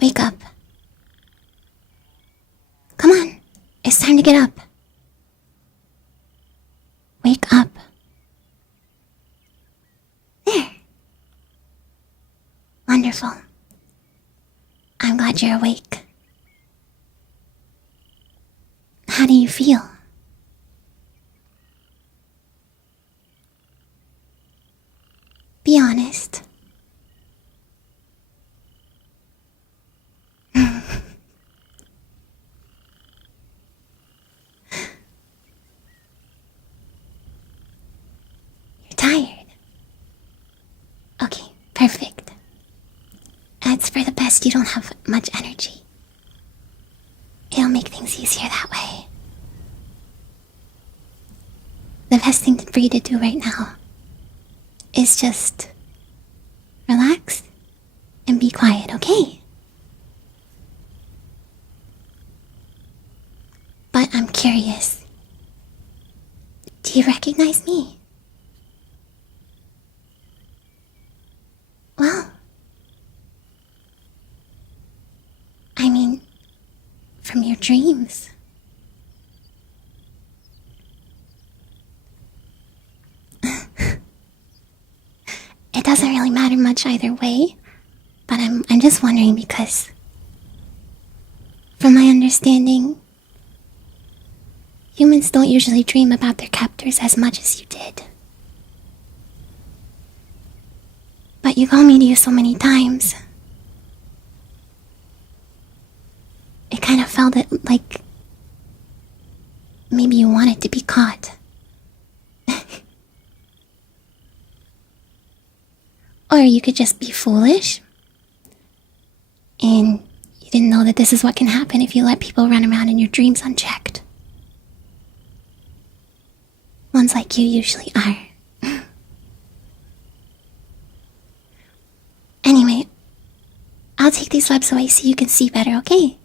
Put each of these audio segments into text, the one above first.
Wake up. Come on. It's time to get up. Wake up. There. Wonderful. I'm glad you're awake. How do you feel? Be honest. Tired. Okay, perfect. It's for the best you don't have much energy. It'll make things easier that way. The best thing for you to do right now is just relax and be quiet, okay? But I'm curious. Do you recognize me? Well, I mean, from your dreams. It doesn't really matter much either way, but I'm just wondering because, from my understanding, humans don't usually dream about their captors as much as you did. But you called me to you so many times. It kind of felt like maybe you wanted to be caught. Or you could just be foolish. And you didn't know that this is what can happen if you let people run around in your dreams unchecked. Ones like you usually are. Anyway, I'll take these webs away so you can see better, okay?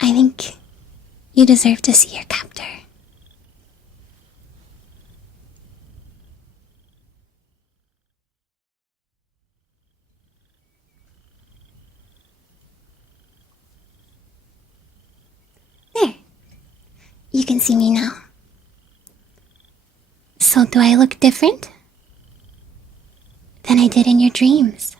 I think you deserve to see your captor. There. You can see me now. So do I look different than I did in your dreams?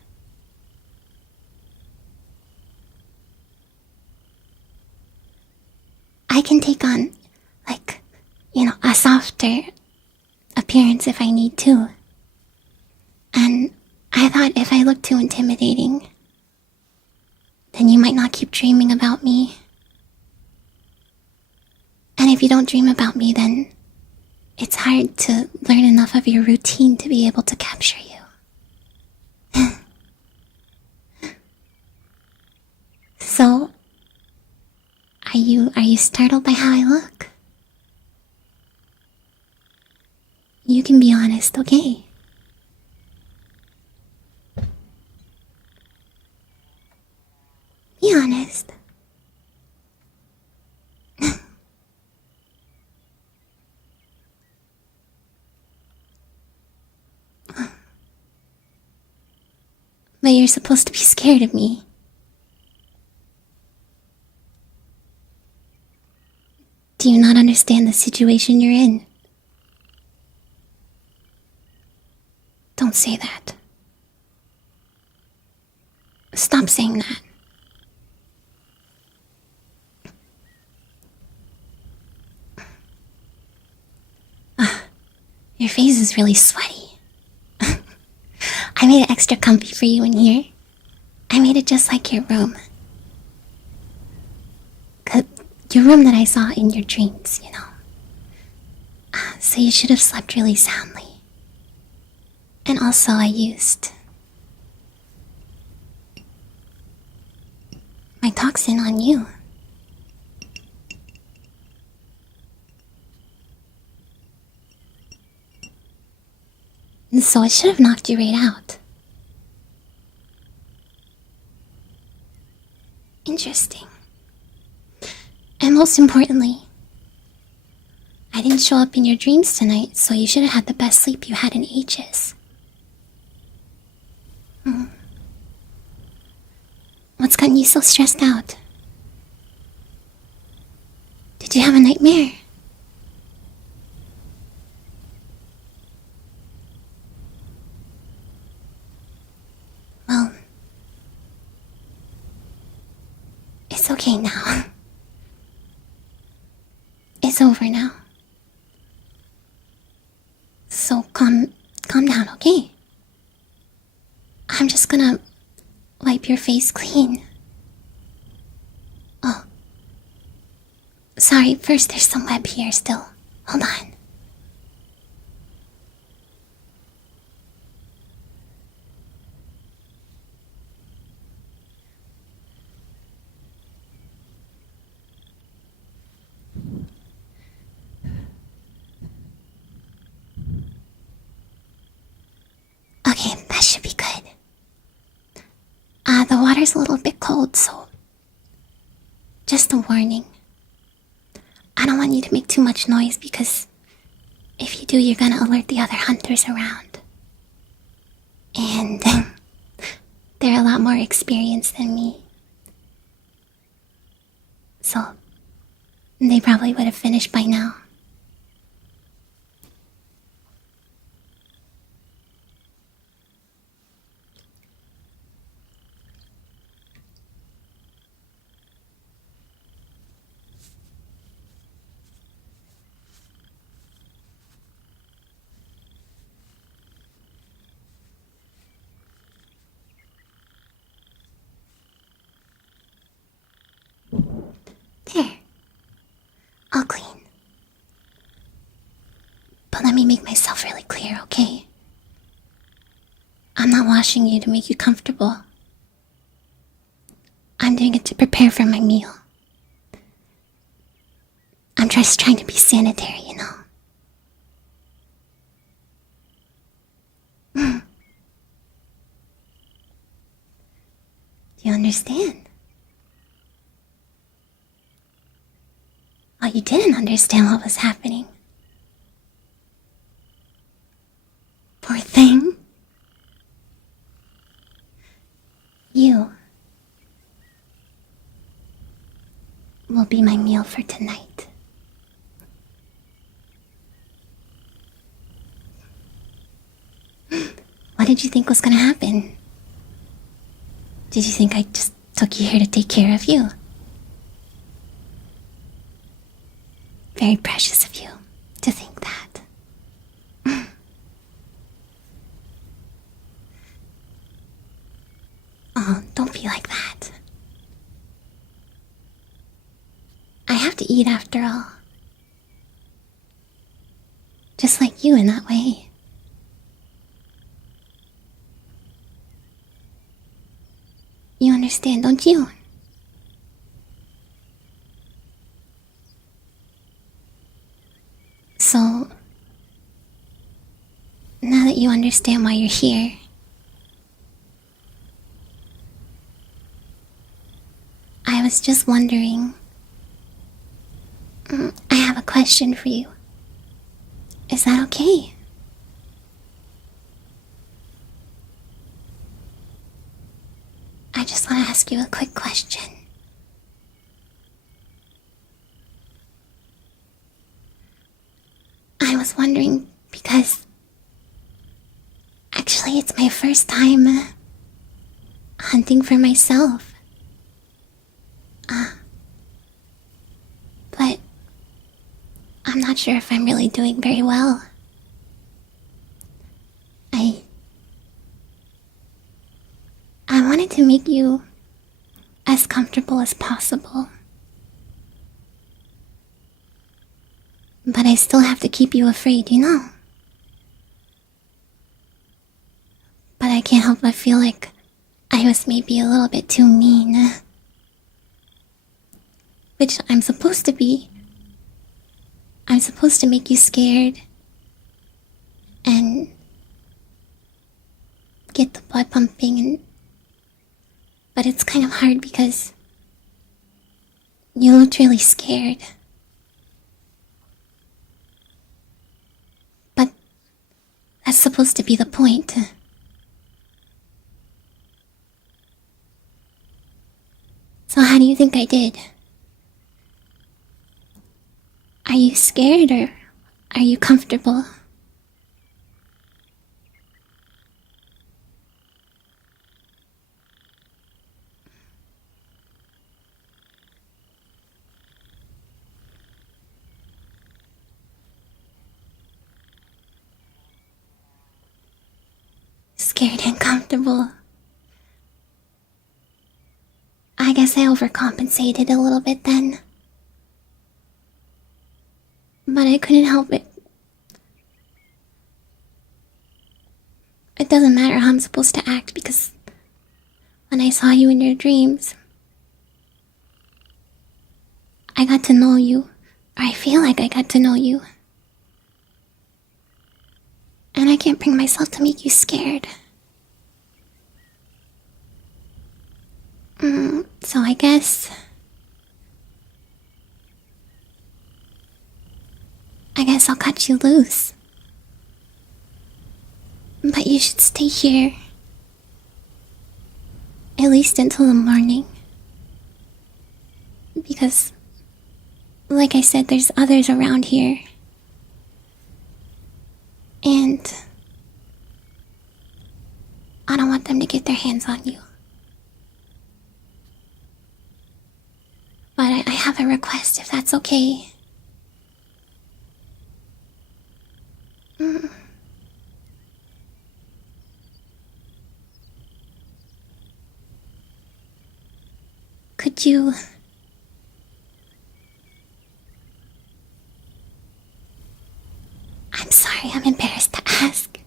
I can take on, a softer appearance if I need to. And I thought if I look too intimidating, then you might not keep dreaming about me. And if you don't dream about me, then it's hard to learn enough of your routine to be able to capture you. So, are you startled by how I look? You can be honest, okay? Be honest. But you're supposed to be scared of me. Do you not understand the situation you're in? Don't say that. Stop saying that. Your face is really sweaty. I made it extra comfy for you in here. I made it just like your room. Your room that I saw in your dreams, you know. So you should have slept really soundly. And also I used my toxin on you. And so it should have knocked you right out. Interesting. And most importantly, I didn't show up in your dreams tonight, so you should have had the best sleep you had in ages. What's What's gotten you so stressed out? Did you have a nightmare? Well, it's okay now. It's over now. So calm down, okay? I'm just gonna wipe your face clean. Oh. Sorry, first there's some web here still. Hold on. Okay, that should be good. The water's a little bit cold, so just a warning. I don't want you to make too much noise because if you do, you're gonna alert the other hunters around. And they're a lot more experienced than me. So they probably would have finished by now. There. All clean. But let me make myself really clear, okay? I'm not washing you to make you comfortable. I'm doing it to prepare for my meal. I'm just trying to be sanitary, you know? Do you understand? Oh, you didn't understand what was happening. Poor thing. You will be my meal for tonight. What did you think was gonna happen? Did you think I just took you here to take care of you? Very precious of you to think that. Oh, don't be like that. I have to eat after all. Just like you in that way. You understand, don't you? So, now that you understand why you're here, I was just wondering, I have a question for you. Is that okay? I just want to ask you a quick question. I was wondering because actually it's my first time hunting for myself. But I'm not sure if I'm really doing very well. I wanted to make you as comfortable as possible. But I still have to keep you afraid, you know? But I can't help but feel like I was maybe a little bit too mean. Which I'm supposed to be. I'm supposed to make you scared. And get the blood pumping but it's kind of hard because you looked really scared. But that's supposed to be the point. do you think I did? Are you scared or are you comfortable? Scared and comfortable. I guess I overcompensated a little bit then. But I couldn't help it. It doesn't matter how I'm supposed to act because when I saw you in your dreams, I got to know you. Or I feel like I got to know you. And I can't bring myself to make you scared. So I guess I'll cut you loose. But you should stay here. At least until the morning. Because, like I said, there's others around here. And I don't want them to get their hands on you. But I have a request, if that's okay. Could you... I'm sorry, I'm embarrassed to ask.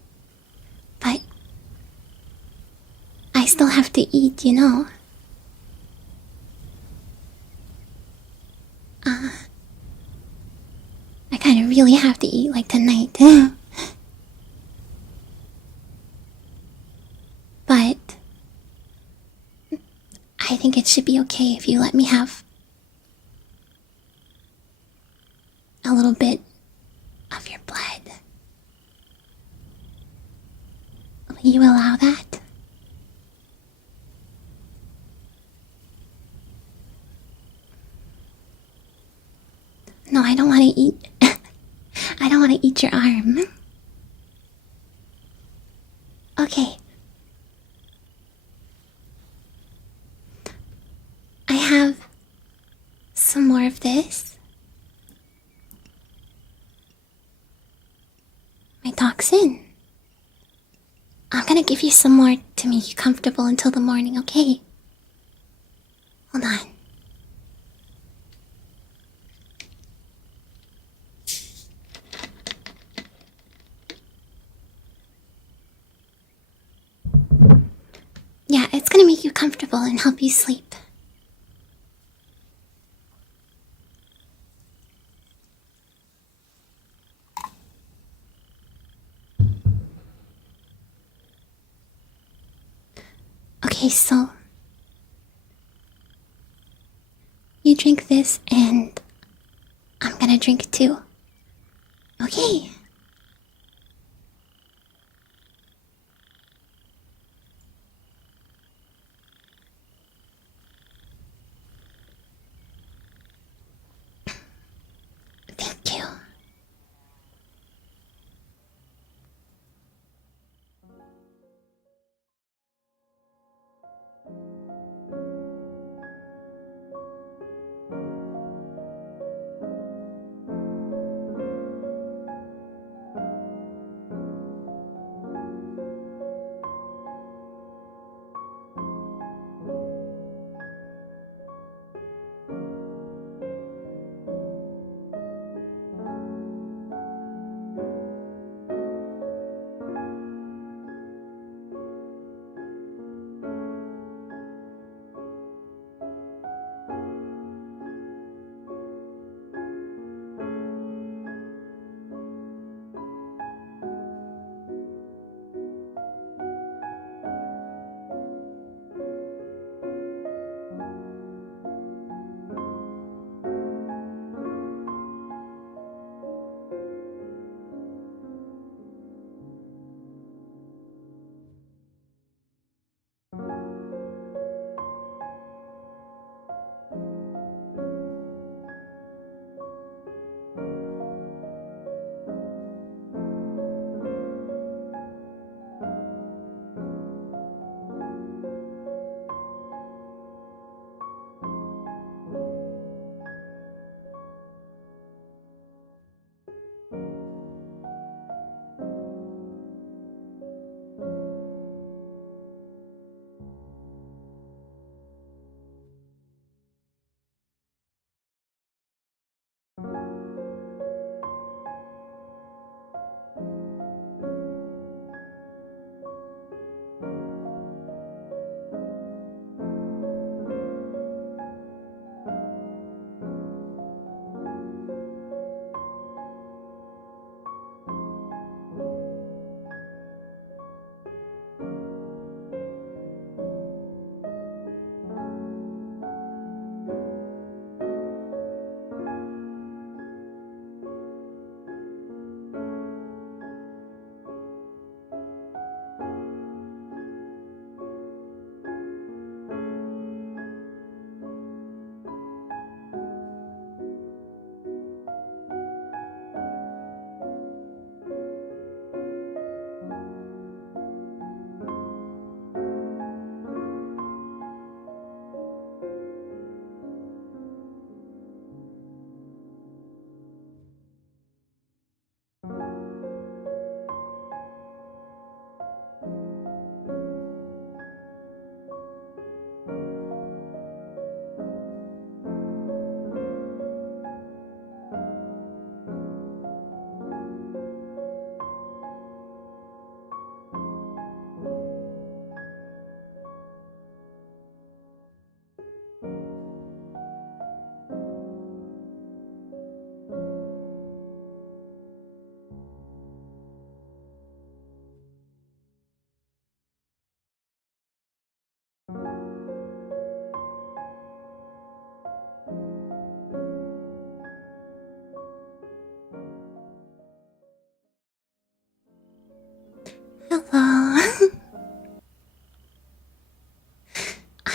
But... I still have to eat, you know. I kinda really have to eat, like, tonight. But... I think it should be okay if you let me have... a little bit of your blood. Will you allow that? No, I don't want to eat... I don't want to eat your arm. Okay. I have some more of this. My toxin. I'm gonna give you some more to make you comfortable until the morning, okay? Hold on. Yeah, it's gonna make you comfortable and help you sleep. Okay, so... you drink this and... I'm gonna drink too. Okay. Thank you.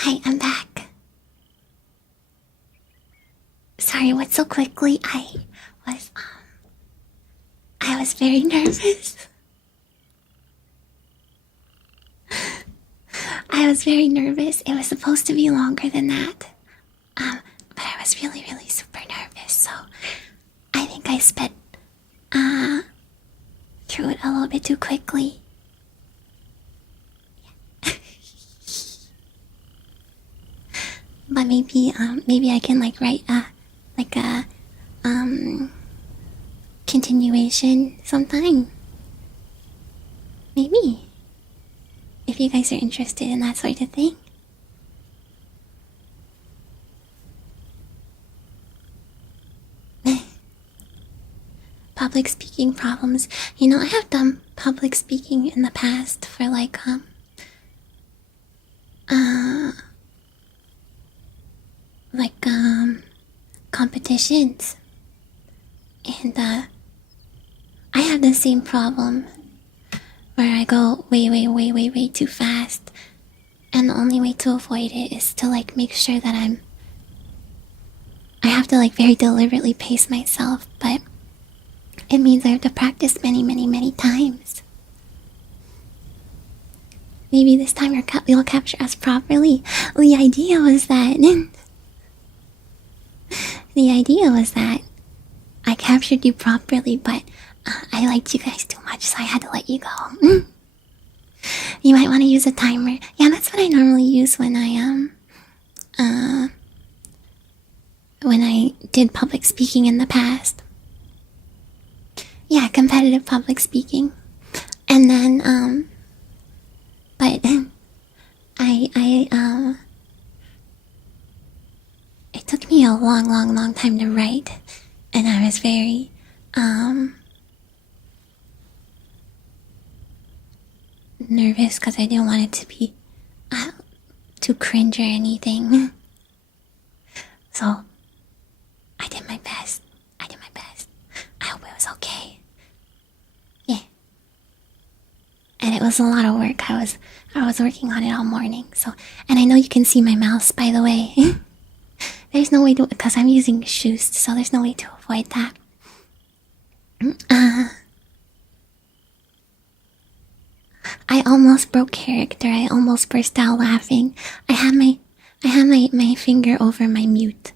Hi, I'm back. Sorry, what so quickly? I was very nervous. I was very nervous. It was supposed to be longer than that. But I was really, really super nervous, so I think I sped through it a little bit too quickly. But maybe I can write a continuation sometime. Maybe. If you guys are interested in that sort of thing. Public speaking problems. You know, I have done public speaking in the past for competitions. And I have the same problem where I go way too fast. And the only way to avoid it is to make sure that I have to very deliberately pace myself, but it means I have to practice many times. Maybe this time you'll capture us properly. The idea was that I captured you properly, but I liked you guys too much, so I had to let you go. You might want to use a timer. Yeah, that's what I normally use when I did public speaking in the past. Yeah, competitive public speaking. And then, but it took me a long time to write, and I was very, nervous because I didn't want it to be too cringe or anything. So I did my best. I hope it was okay. Yeah. And it was a lot of work. I was working on it all morning. So, and I know you can see my mouse, by the way. There's no way to, because I'm using shoes, so there's no way to avoid that. I almost broke character. I almost burst out laughing. I had my finger over my mute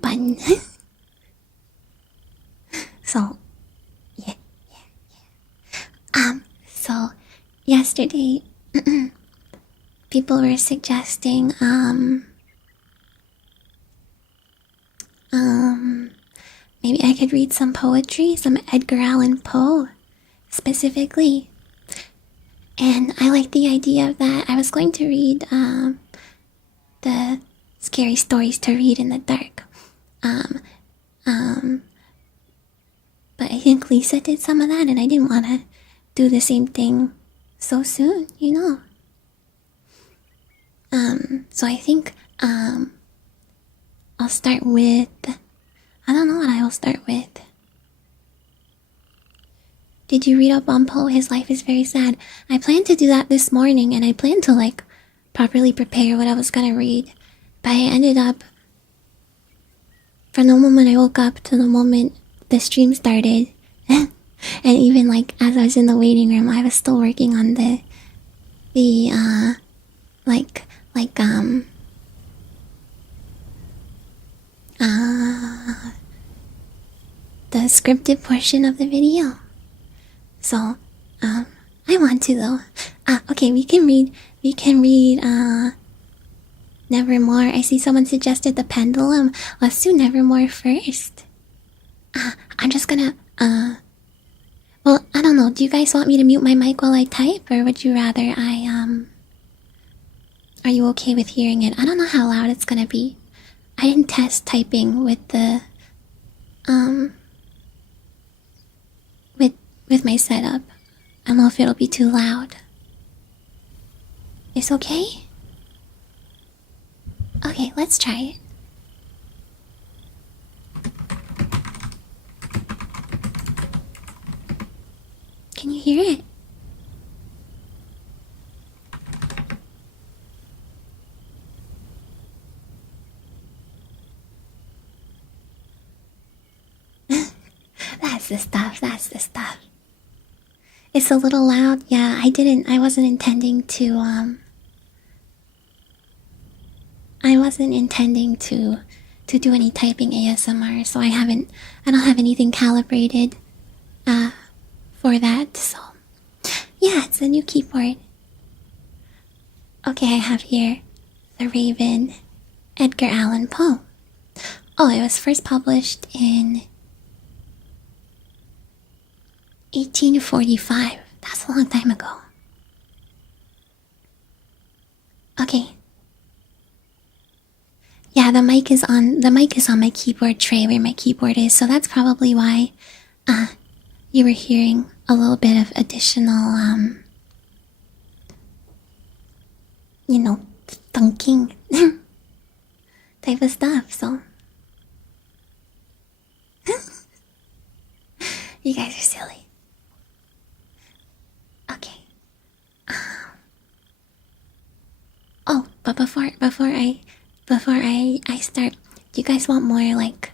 button. So, yeah. So yesterday, people were suggesting, maybe I could read some poetry, some Edgar Allan Poe, specifically. And I like the idea of that. I was going to read, the scary stories to read in the dark. But I think Lisa did some of that, and I didn't want to do the same thing so soon, you know. So I think, I'll start with, I don't know what I will start with. Did you read up on Poe? His life is very sad. I planned to do that this morning, and I planned to, properly prepare what I was gonna read. But I ended up, from the moment I woke up to the moment the stream started, and even, as I was in the waiting room, I was still working on the scripted portion of the video. So, I want to though. Okay, we can read, Nevermore. I see someone suggested The Pendulum. Let's do Nevermore first. I'm just gonna, well, I don't know, do you guys want me to mute my mic while I type, or would you rather are you okay with hearing it? I don't know how loud it's gonna be. I didn't test typing with the, with my setup. I don't know if it'll be too loud. It's okay? Okay, let's try it. Can you hear it? That's the stuff, that's the stuff. It's a little loud, yeah, I wasn't intending to, to do any typing ASMR, so I don't have anything calibrated, for that, so. Yeah, it's a new keyboard. Okay, I have here The Raven, Edgar Allan Poe. Oh, it was first published in 1845. That's a long time ago. Okay. Yeah, the mic is on my keyboard tray where my keyboard is, so that's probably why you were hearing a little bit of additional thunking type of stuff, so you guys are silly. Okay. Oh, but before I start, do you guys want more like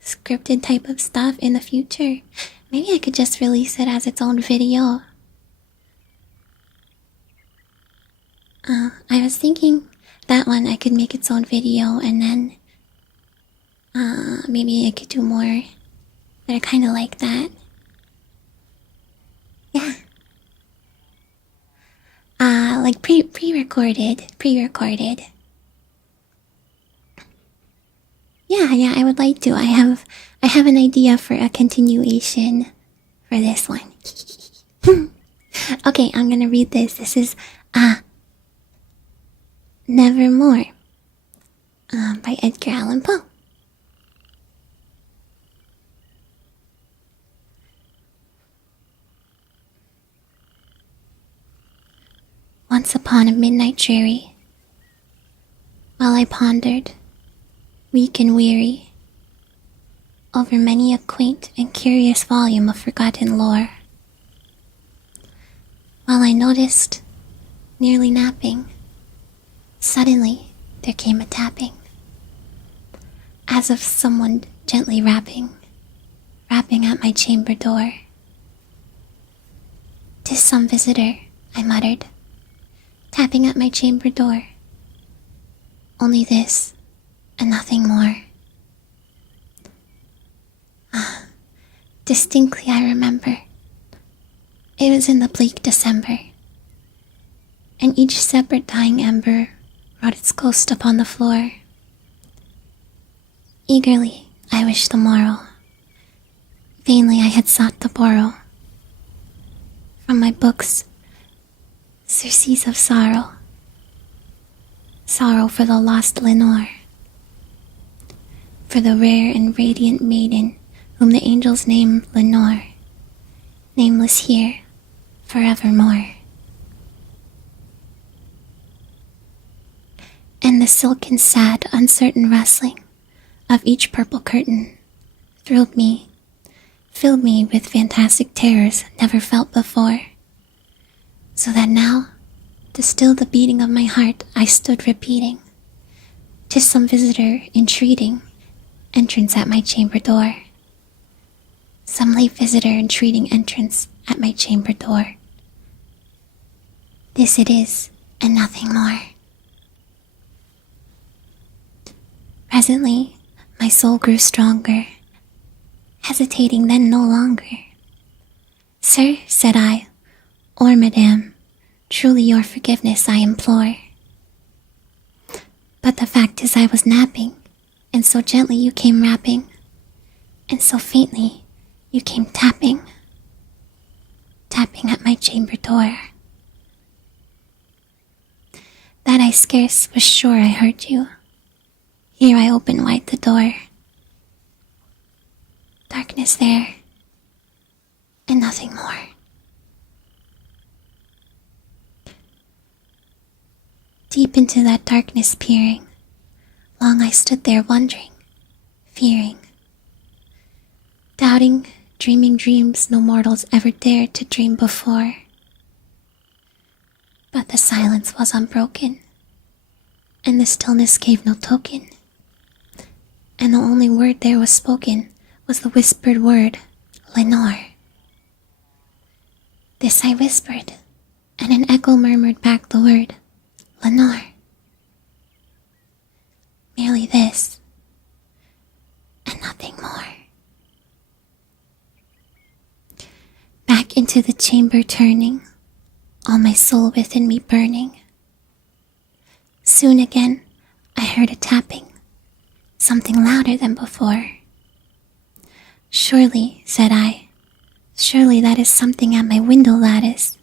scripted type of stuff in the future? Maybe I could just release it as its own video. I was thinking that one I could make its own video, and then maybe I could do more that are kind of like that. Yeah. Like pre-recorded. Yeah, I would like to. I have an idea for a continuation for this one. Okay, I'm gonna read this. This is Nevermore by Edgar Allan Poe. Once upon a midnight dreary, while I pondered, weak and weary, over many a quaint and curious volume of forgotten lore, while I noticed, nearly napping, suddenly there came a tapping, as of someone gently rapping at my chamber door. "'Tis some visitor," I muttered, tapping at my chamber door. Only this, and nothing more. Distinctly I remember. It was in the bleak December, and each separate dying ember wrought its ghost upon the floor. Eagerly I wished the morrow. Vainly I had sought to borrow from my books surcease of sorrow, sorrow for the lost Lenore, for the rare and radiant maiden whom the angels named Lenore, nameless here forevermore. And the silken, sad, uncertain rustling of each purple curtain thrilled me, filled me with fantastic terrors never felt before, so that now, to still the beating of my heart, I stood repeating, "'Tis some visitor entreating entrance at my chamber door. Some late visitor entreating entrance at my chamber door. This it is, and nothing more." Presently, my soul grew stronger, hesitating then no longer. "Sir," said I, "or madame, truly your forgiveness I implore. But the fact is I was napping, and so gently you came rapping, and so faintly you came tapping at my chamber door, that I scarce was sure I heard you. Here I opened wide the door. Darkness there, and nothing more." Deep into that darkness peering, long I stood there wondering, fearing, doubting, dreaming dreams no mortals ever dared to dream before. But the silence was unbroken, and the stillness gave no token, and the only word there was spoken was the whispered word, Lenore. This I whispered, and an echo murmured back the word, Lenore. Merely this, and nothing more. Back into the chamber turning, all my soul within me burning. Soon again, I heard a tapping, something louder than before. Surely, said I, surely that is something at my window lattice.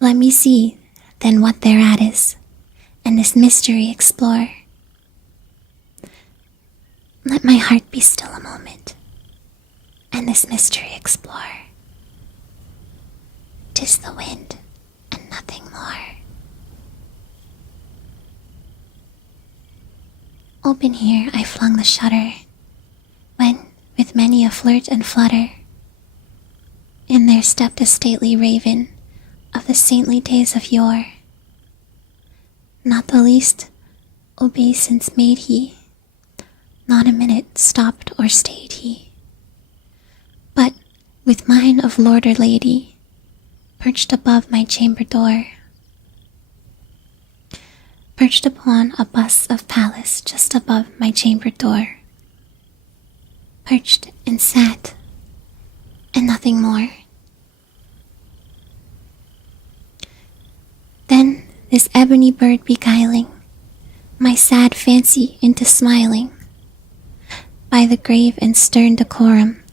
Let me see, then, what thereat is, and this mystery explore. Let my heart be still a moment, and this mystery explore. 'Tis the wind, and nothing more. Open here I flung the shutter, when, with many a flirt and flutter, in there stepped a stately raven of the saintly days of yore. Not the least obeisance made he, not a minute stopped or stayed he, but, with mine of lord or lady, perched above my chamber door, perched upon a bust of Pallas just above my chamber door, perched and sat, and nothing more. Then this ebony bird beguiling my sad fancy into smiling, by the grave and stern decorum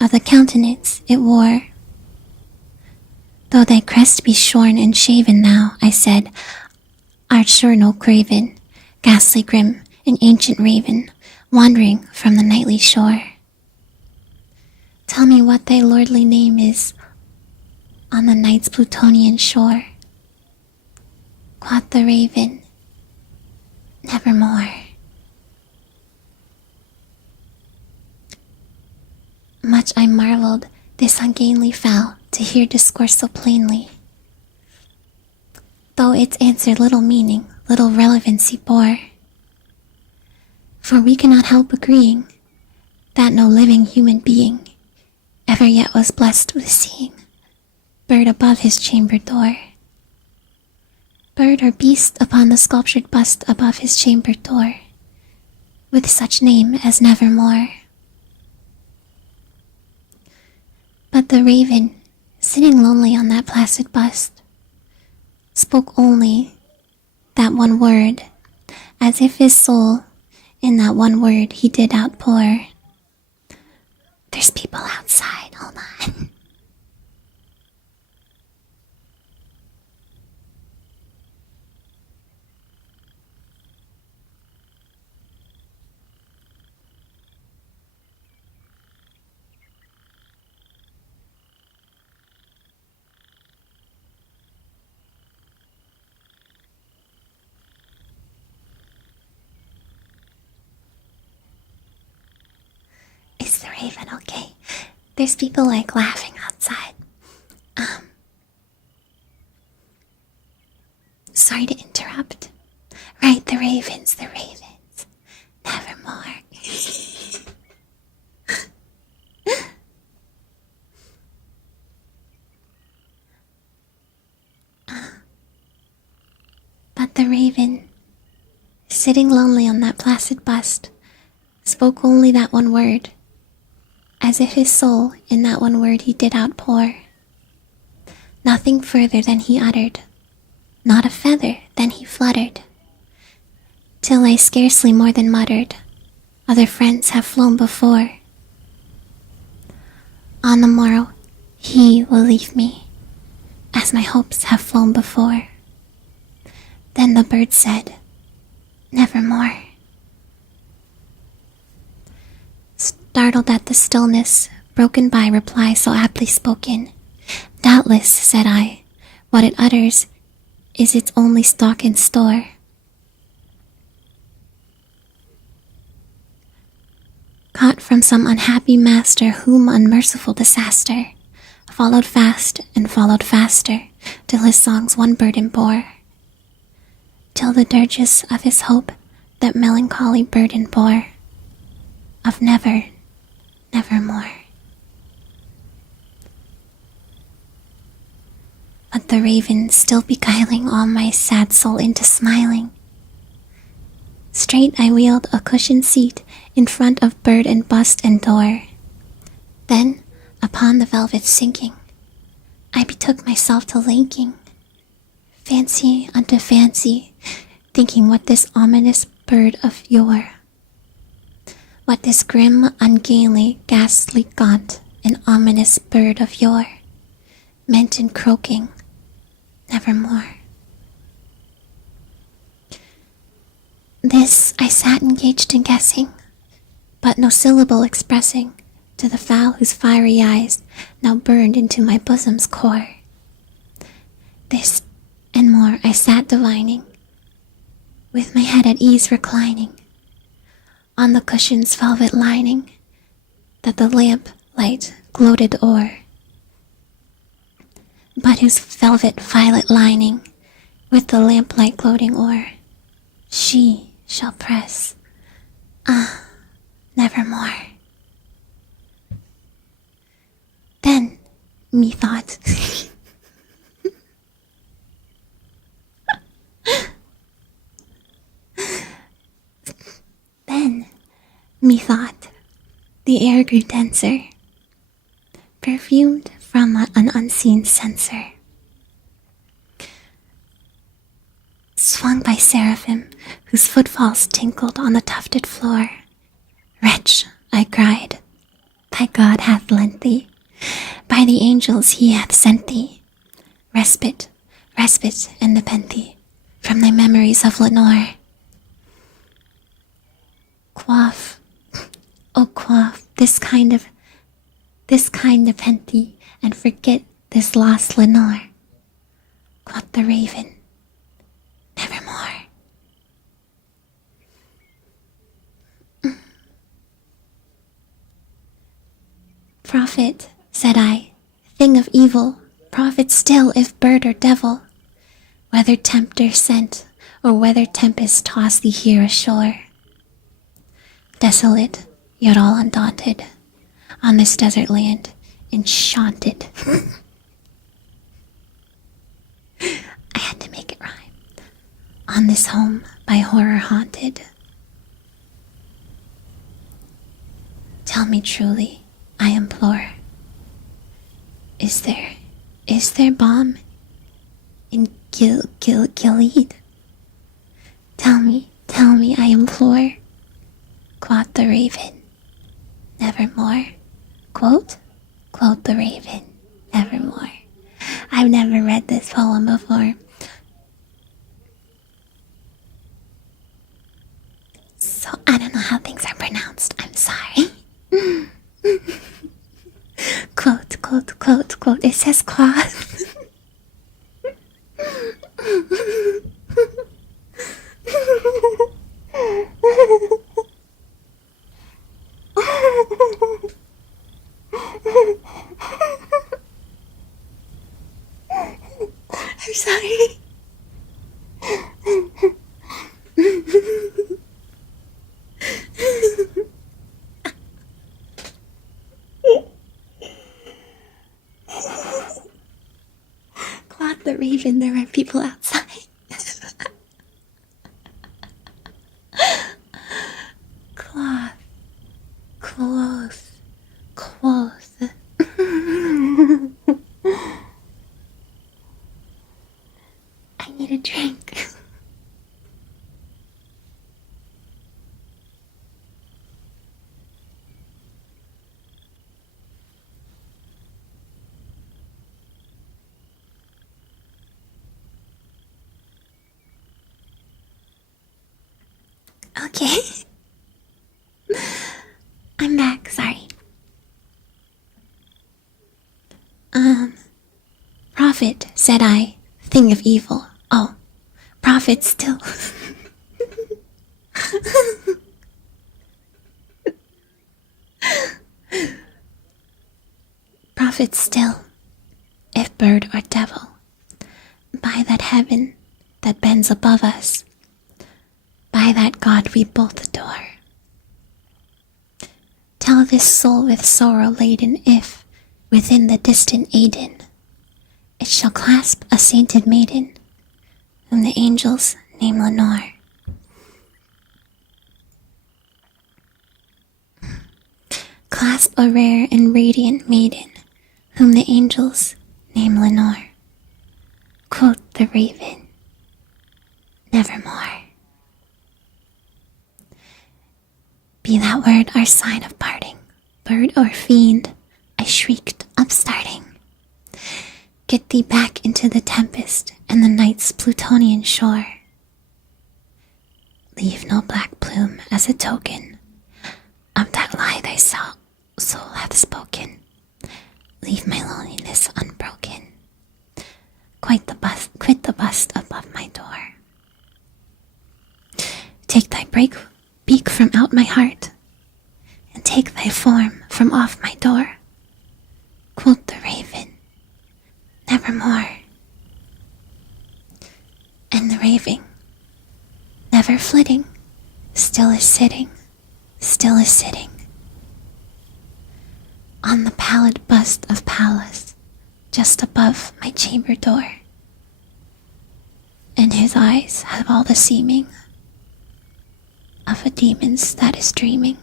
of the countenance it wore. Though thy crest be shorn and shaven thou, I said, art sure no craven, ghastly grim, an ancient raven, wandering from the nightly shore. Tell me what thy lordly name is on the night's Plutonian shore. Quoth the raven, nevermore. Much I marveled this ungainly fowl to hear discourse so plainly, though its answer little meaning, little relevancy bore. For we cannot help agreeing that no living human being ever yet was blessed with seeing bird above his chamber door, bird or beast upon the sculptured bust above his chamber door, with such name as nevermore. But the raven, sitting lonely on that placid bust, spoke only that one word, as if his soul in that one word he did outpour. There's people outside, hold on. Is the raven okay? There's people like laughing outside. Sorry to interrupt. Right, the ravens. Nevermore. But the raven, sitting lonely on that placid bust, spoke only that one word, as if his soul in that one word he did outpour. Nothing further than he uttered, not a feather than he fluttered, till I scarcely more than muttered, other friends have flown before. On the morrow he will leave me, as my hopes have flown before. Then the bird said, nevermore. Startled at the stillness, broken by reply so aptly spoken, doubtless, said I, what it utters is its only stock and store. Caught from some unhappy master whom unmerciful disaster followed fast and followed faster, till his songs one burden bore, till the dirges of his hope that melancholy burden bore, of never, nevermore. But the raven still beguiling all my sad soul into smiling. Straight I wheeled a cushioned seat in front of bird and bust and door. Then, upon the velvet sinking, I betook myself to linking fancy unto fancy, thinking what this ominous bird of yore, what this grim, ungainly, ghastly, gaunt, and ominous bird of yore meant in croaking, nevermore. This I sat engaged in guessing, but no syllable expressing to the fowl whose fiery eyes now burned into my bosom's core. This and more I sat divining, with my head at ease reclining, on the cushion's velvet lining, that the lamp light gloated o'er, but whose velvet violet lining, with the lamplight gloating o'er, she shall press, nevermore. Then, methought, the air grew denser, perfumed from an unseen censer, swung by seraphim whose footfalls tinkled on the tufted floor. Wretch, I cried, thy God hath lent thee, by the angels he hath sent thee, respite, and nepenthe from thy memories of Lenore. Quaff, oh quaff, this kind of nepenthe, and forget this lost Lenore. Quoth the raven, nevermore. Prophet, said I, thing of evil, prophet still if bird or devil, whether tempter sent, or whether tempest toss thee here ashore. Desolate, yet all undaunted, on this desert land, enchanted. I had to make it rhyme. On this home by horror haunted. Tell me truly, I implore, is there balm in Gilead? Tell me, I implore. Quoth the raven, nevermore. Quote the raven, nevermore. I've never read this poem before. So I don't know how things are pronounced. I'm sorry. Quote. It says quoth. I'm sorry. Quoth the raven, there are people outside. Quoth. I need a drink. Okay. I'm back, sorry. Prophet, said I, thing of evil. Oh, prophet still. Prophet still, if bird or devil, by that heaven that bends above us, by that God we both adore. tell this soul with sorrow laden if, within the distant Aden, it shall clasp a sainted maiden, whom the angels name Lenore. Clasp a rare and radiant maiden, whom the angels name Lenore. Quoth the raven, nevermore. Be that word our sign of parting, bird or fiend, I shrieked, upstarting. Get thee back into the tempest and the night's Plutonian shore. Leave no black plume as a token of that lie thy soul hath spoken. Leave my loneliness unbroken. Quit the bust above my door. Take thy beak from out my heart, and take thy form from off my door. Quoth the raven, nevermore. And the raven, never flitting, still is sitting, on the pallid bust of Pallas, just above my chamber door. And his eyes have all the seeming of a demon's that is dreaming,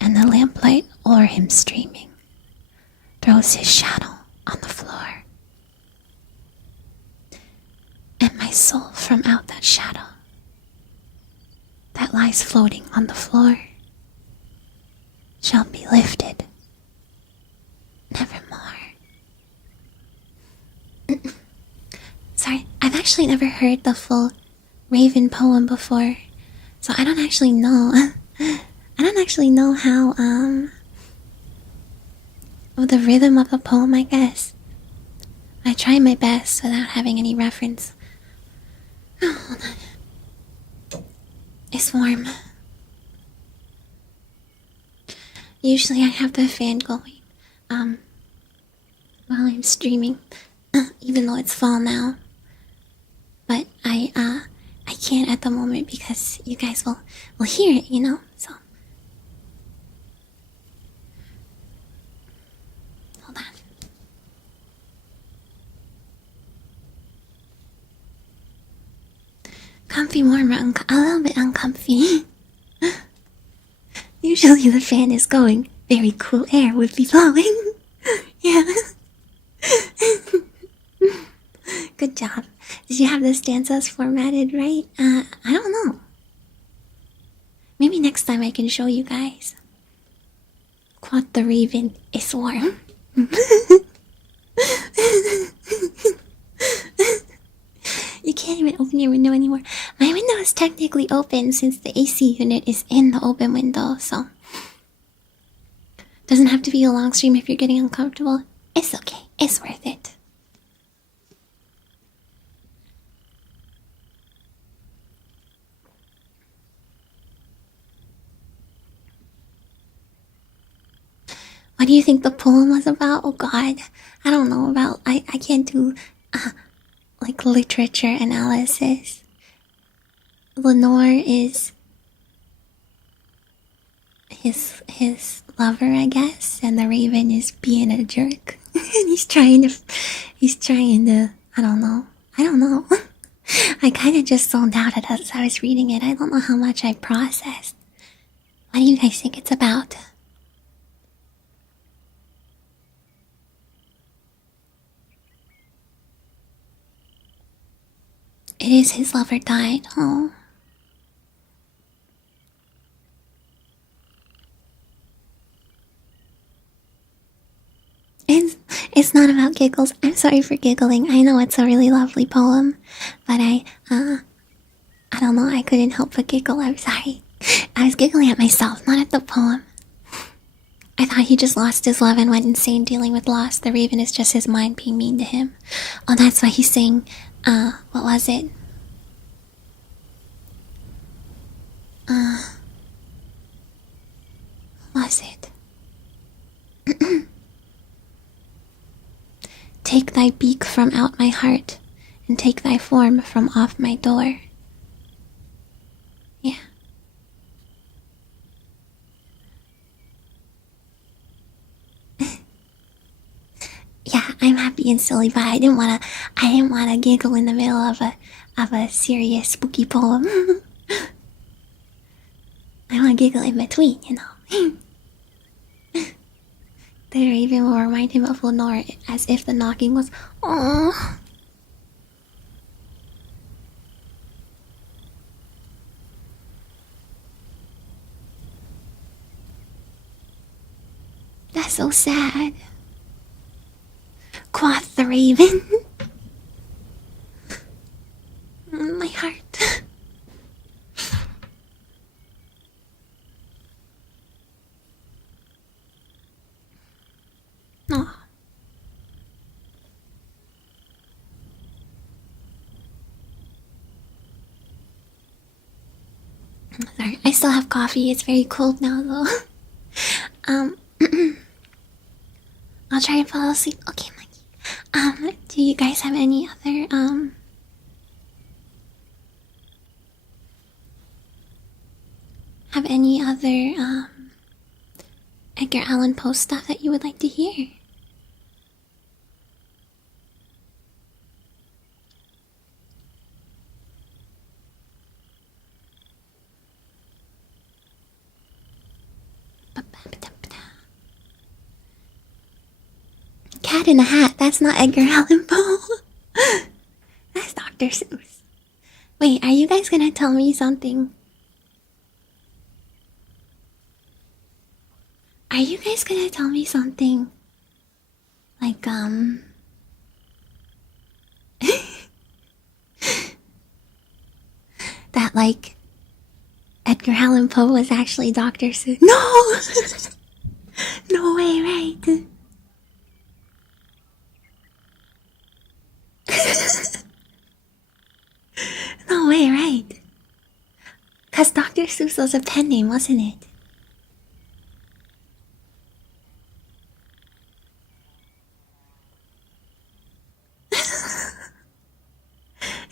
and the lamplight o'er him streaming throws his shadow on the floor. And my soul from out that shadow that lies floating on the floor shall be lifted nevermore. Sorry, I've actually never heard the full Raven poem before, so I don't actually know. How the rhythm of the poem, I guess. I try my best without having any reference. Oh, hold on. It's warm. Usually I have the fan going, while I'm streaming, even though it's fall now. But I can't at the moment because you guys will hear it, you know, so. Hold on. Comfy, warm, a little bit uncomfy. Usually the fan is going, very cool air would be blowing. Yeah. Good job. Did you have the stanzas formatted right? I don't know. Maybe next time I can show you guys. Quoth the raven, it's warm. You can't even open your window anymore. My window is technically open since the AC unit is in the open window, so. Doesn't have to be a long stream if you're getting uncomfortable. It's okay. It's worth it. What do you think the poem was about? Oh god, I don't know about, I can't do, like literature analysis. Lenore is his lover, I guess, and the raven is being a jerk. And he's trying to, I don't know. I kinda just zoned out as I was reading it. I don't know how much I processed. What do you guys think it's about? It is his lover died. Oh. It's not about giggles. I'm sorry for giggling. I know it's a really lovely poem, but I don't know. I couldn't help but giggle. I'm sorry. I was giggling at myself, not at the poem. I thought he just lost his love and went insane dealing with loss. The raven is just his mind being mean to him. Oh, that's why he's saying, what was it? What was it? Take thy beak from out my heart, and take thy form from off my door. Yeah. I'm happy and silly, but I didn't wanna giggle in the middle of a serious spooky poem. I wanna giggle in between, you know. The raven will remind him of Lenore as if the knocking was oh. That's so sad. Quoth the raven. My heart. Oh. Sorry, I still have coffee. It's very cold now, though. I'll try and fall asleep. Okay, Mikey. Do you guys have any other, Edgar Allan Poe stuff that you would like to hear? Cat in a Hat. That's not Edgar Allan Poe. That's Dr. Seuss. Wait, are you guys gonna tell me something? Are you guys gonna tell me something? Like, that, like, Edgar Allan Poe was actually Dr. Seuss? No! No way, right? No way, right? Cause Dr. Seuss was a pen name, wasn't it?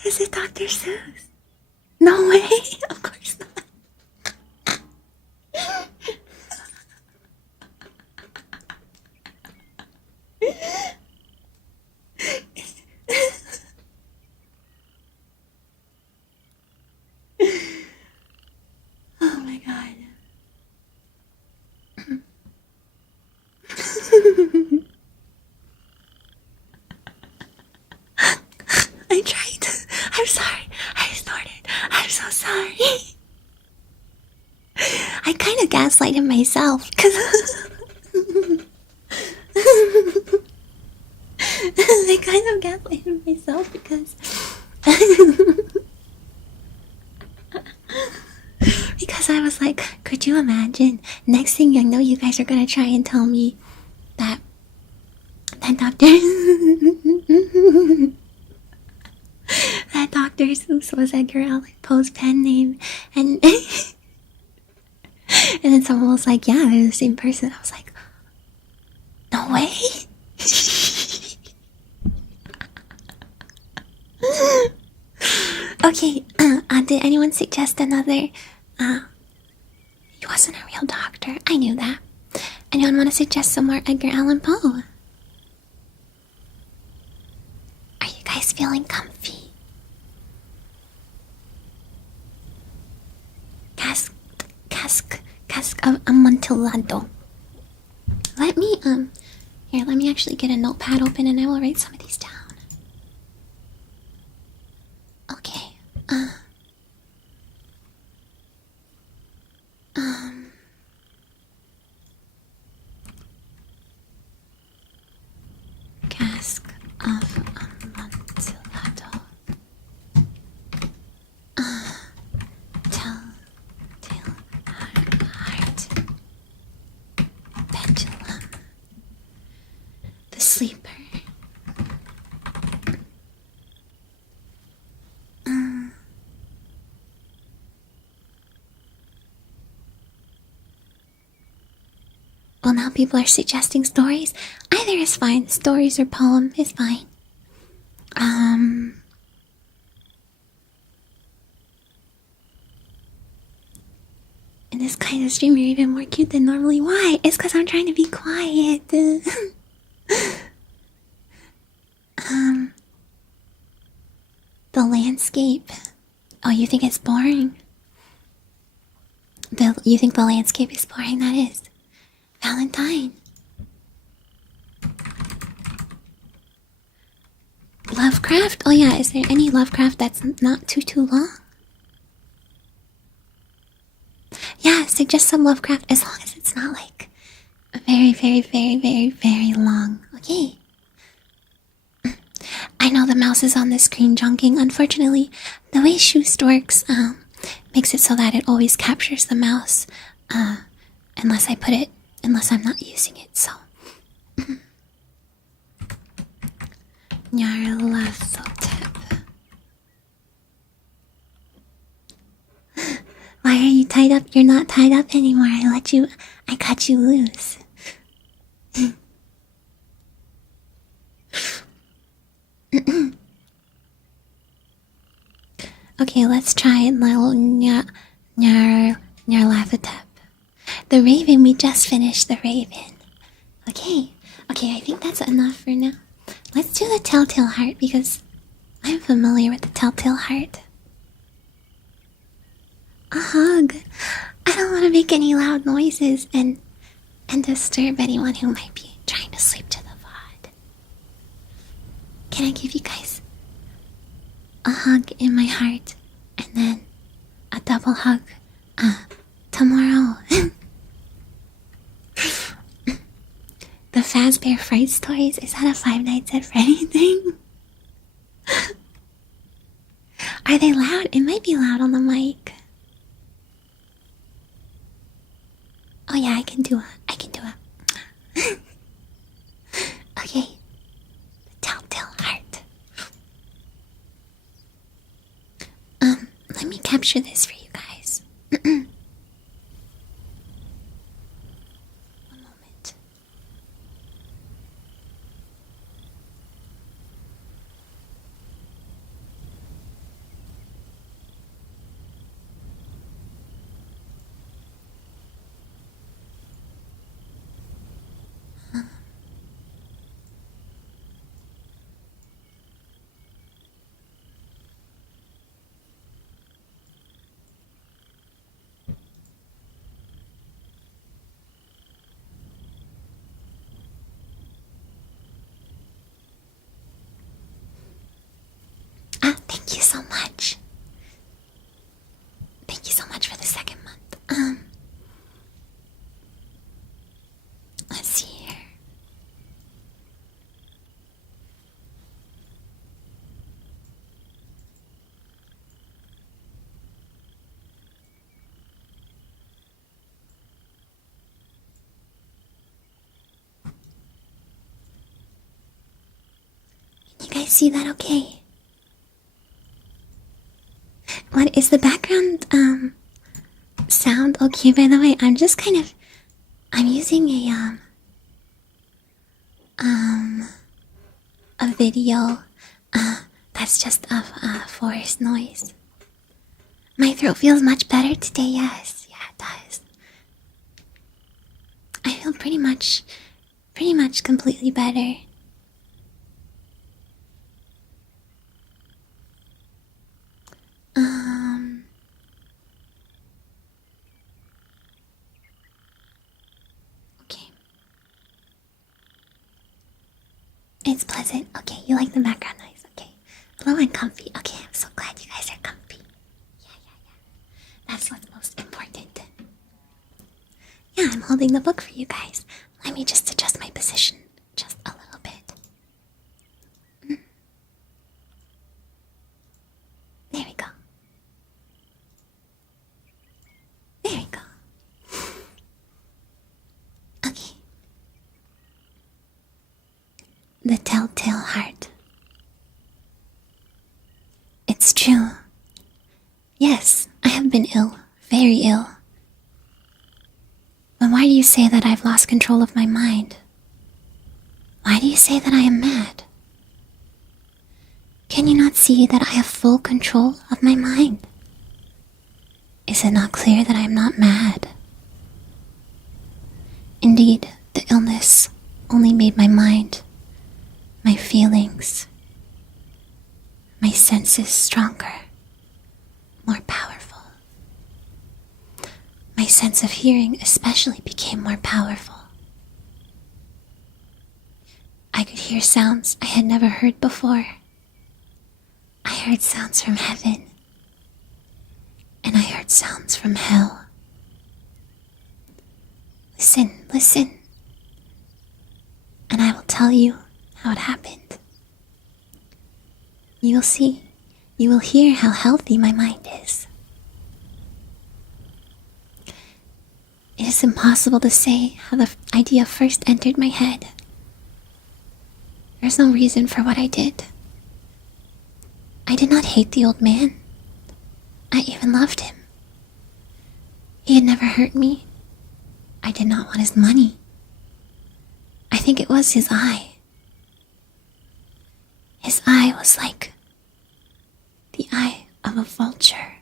Is it Dr. Seuss? No way! Of course not. Oh my god. I tried. I'm sorry. I snorted. I'm so sorry. I kind of gaslighted myself because I kind of gaslighted myself because because I was like, could you imagine? Next thing you know, you guys are gonna try and tell me that Dr. that Dr. Seuss was Edgar Allan Poe's pen name, and and then someone was like, yeah, they're the same person. I was like, no way. Okay, did anyone suggest another? He wasn't a real doctor. I knew that. Anyone want to suggest some more Edgar Allan Poe? Are you guys feeling comfy? Cask of Amontillado. Let me, here, let me actually get a notepad open and I will write some of these down. Okay, cask of Amontillado. Telltale heart. Pendulum. The sleeper. Well, now people are suggesting stories. Either is fine. Stories or poem is fine. In this kind of stream, you're even more cute than normally. Why? It's because I'm trying to be quiet. landscape. Oh, you think it's boring? You think the landscape is boring? That is. Valentine. Lovecraft? Oh yeah, is there any Lovecraft that's not too long? Yeah, suggest some Lovecraft as long as it's not like very long. Okay. I know the mouse is on the screen junking. Unfortunately, the way Shoost works makes it so that it always captures the mouse unless I'm not using it, so. Nyarlathotep. Why are you tied up? You're not tied up anymore. I cut you loose. Okay, let's try little Nyarlathotep. The Raven, we just finished the Raven. Okay, I think that's enough for now. Let's do the Telltale Heart because I'm familiar with the Telltale Heart. A hug. I don't want to make any loud noises and disturb anyone who might be trying to sleep to the VOD. Can I give you guys a hug in my heart and then a double hug tomorrow? The Fazbear Fright Stories? Is that a Five Nights at Freddy thing? Are they loud? It might be loud on the mic. Oh yeah, I can do it. Okay. The Telltale Heart. Let me capture this for you guys. One moment. Thank you so much. Thank you so much for the second month. Let's see here. Can you guys see that okay? What is the background sound okay? By the way, I'm using a video that's just of forest noise. My throat feels much better today. Yes, yeah, it does. I feel pretty much completely better. Okay. It's pleasant. Okay, you like the background noise. Okay. Low and comfy. Okay, I'm so glad you guys are comfy. Yeah. That's what's most important. Yeah, I'm holding the book for you guys. Let me just adjust my position just a little bit. There we go. There we go. Okay. The Telltale Heart. It's true. Yes, I have been ill. Very ill. But why do you say that I've lost control of my mind? Why do you say that I am mad? Can you not see that I have full control of my mind? Is it not clear that I am not mad? Indeed, the illness only made my mind, my feelings, my senses stronger, more powerful. My sense of hearing especially became more powerful. I could hear sounds I had never heard before. I heard sounds from heaven, and I heard sounds from hell. Listen, listen, and I will tell you how it happened. You will see, you will hear how healthy my mind is. It is impossible to say how the idea first entered my head. There's no reason for what I did. I did not hate the old man. I even loved him. He had never hurt me. I did not want his money. I think it was his eye. His eye was like the eye of a vulture.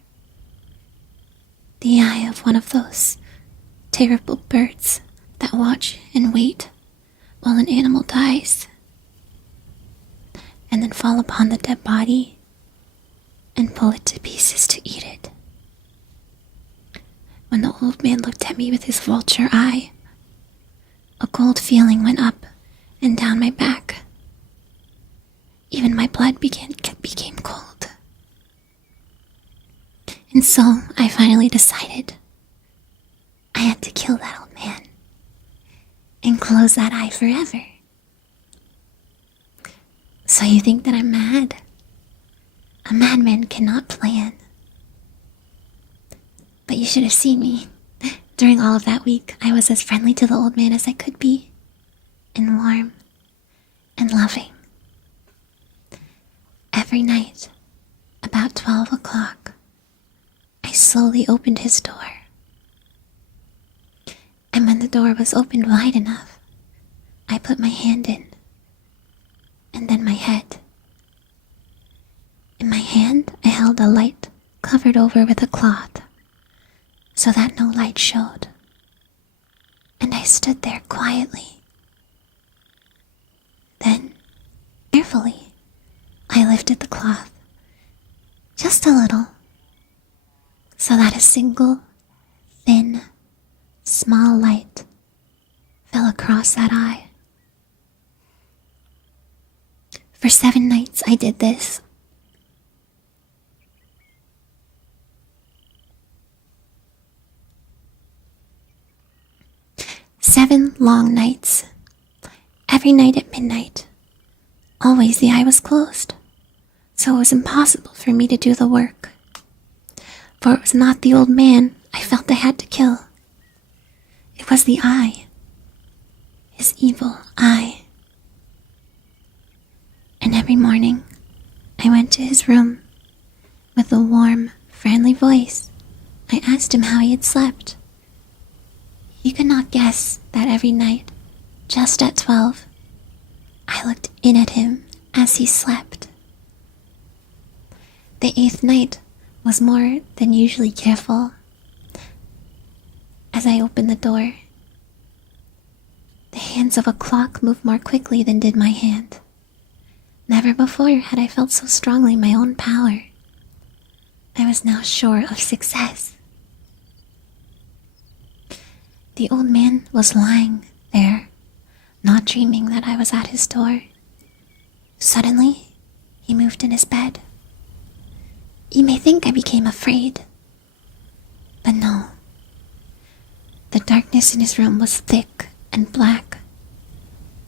The eye of one of those terrible birds that watch and wait while an animal dies, and then fall upon the dead body and pull it to pieces to eat it. When the old man looked at me with his vulture eye, a cold feeling went up and down my back. Even my blood became cold. And so I finally decided I had to kill that old man and close that eye forever. So you think that I'm mad? A madman cannot plan. But you should have seen me. During all of that week, I was as friendly to the old man as I could be, and warm and loving. Every night, about 12 o'clock, I slowly opened his door. And when the door was opened wide enough, I put my hand in, and then my head. In my hand, I held a light covered over with a cloth, so that no light showed. And I stood there quietly. Then, carefully, I lifted the cloth, just a little, so that a single, thin, small light fell across that eye. For 7 nights I did this. Seven long nights. Every night at midnight. Always the eye was closed, so it was impossible for me to do the work. For it was not the old man I felt I had to kill. It was the eye. His evil eye. And every morning, I went to his room. With a warm, friendly voice, I asked him how he had slept. He could not guess that every night, just at 12, I looked in at him as he slept. The 8th night was more than usually careful. As I opened the door, the hands of a clock moved more quickly than did my hand. Never before had I felt so strongly my own power. I was now sure of success. The old man was lying there, not dreaming that I was at his door. Suddenly, he moved in his bed. You may think I became afraid, but no. The darkness in his room was thick and black.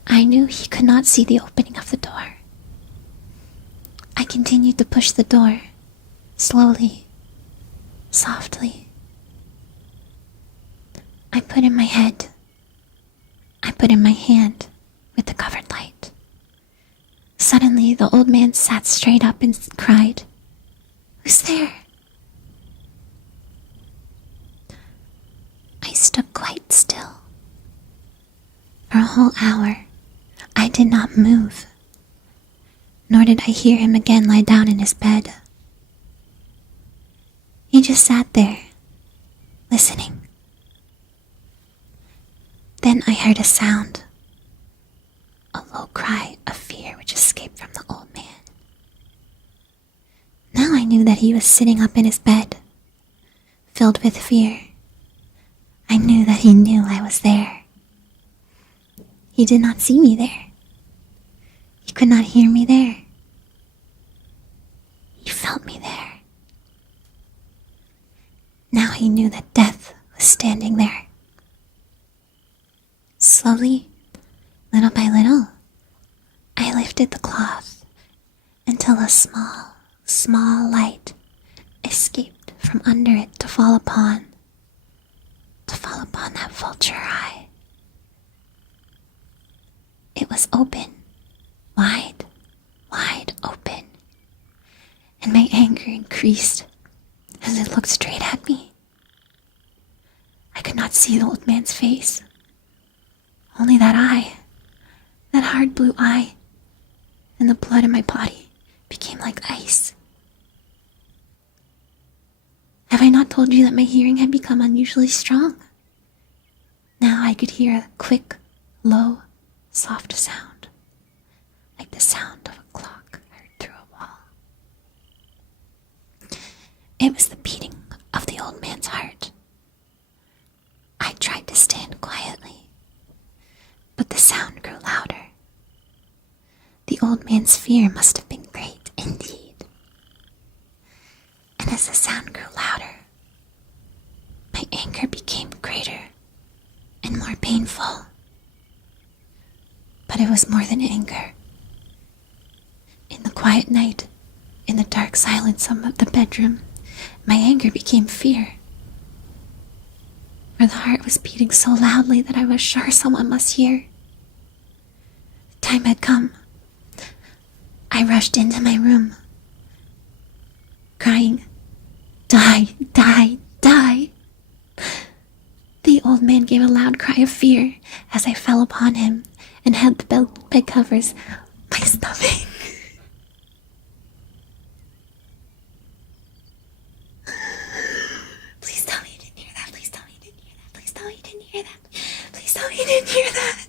I knew he could not see the opening of the door. I continued to push the door, slowly, softly. I put in my head. I put in my hand with the covered light. Suddenly, the old man sat straight up and cried, "Who's there?" I stood quite still. For a whole hour, I did not move, nor did I hear him again lie down in his bed. He just sat there, listening. Then I heard a sound, a low cry of fear which escaped from the old man. knew that he was sitting up in his bed, filled with fear. I knew that he knew I was there. He did not see me there. He could not hear me there. He felt me there. Now he knew that death was standing there. Slowly, little by little, I lifted the cloth until a small light escaped from under it to fall upon that vulture eye. It was open, wide open, and my anger increased as it looked straight at me. I could not see the old man's face, only that eye, that hard blue eye, and the blood in my body became like ice. Have I not told you that my hearing had become unusually strong? Now I could hear a quick, low, soft sound, like the sound of a clock heard through a wall. It was the beating of the old man's heart. I tried to stand quietly, but the sound grew louder. The old man's fear must have been great indeed. And as the sound grew louder, my anger became greater and more painful. But it was more than anger. In the quiet night, in the dark silence of the bedroom, my anger became fear. For the heart was beating so loudly that I was sure someone must hear. The time had come. I rushed into my room, crying, "Die, die, die!" The old man gave a loud cry of fear as I fell upon him and held the bed covers my stomach. Please tell me you didn't hear that. Please tell me you didn't hear that. Please tell me you didn't hear that. Please tell me you didn't hear that.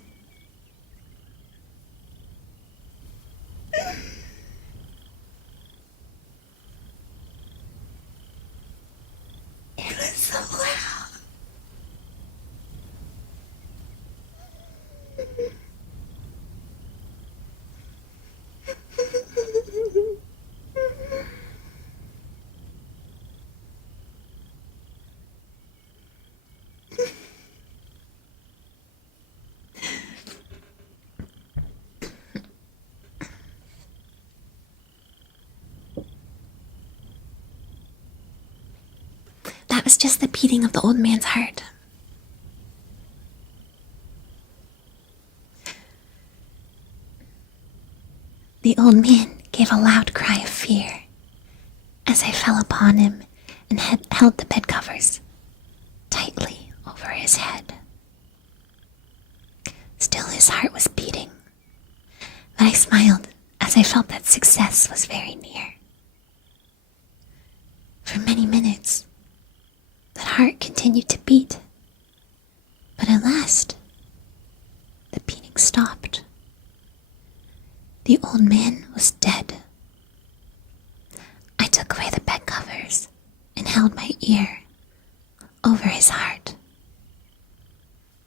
It was so loud. That was just the beating of the old man's heart. The old man gave a loud cry of fear as I fell upon him and held the bed covers tightly over his head. Still his heart was beating, but I smiled as I felt that success was very near. For many minutes, that heart continued to beat, but at last, the beating stopped. The old man was dead. I took away the bed covers and held my ear over his heart.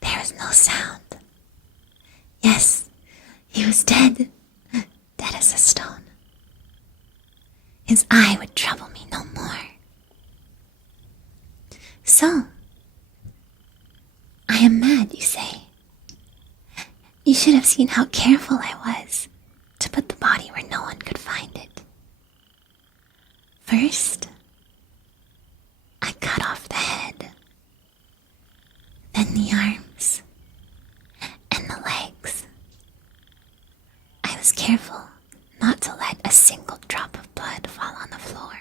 There was no sound. Yes, he was dead, dead as a stone. His eye would trouble me no more. So, I am mad, you say. You should have seen how careful I was to put the body where no one could find it. First, I cut off the head, then the arms, and the legs. I was careful not to let a single drop of blood fall on the floor.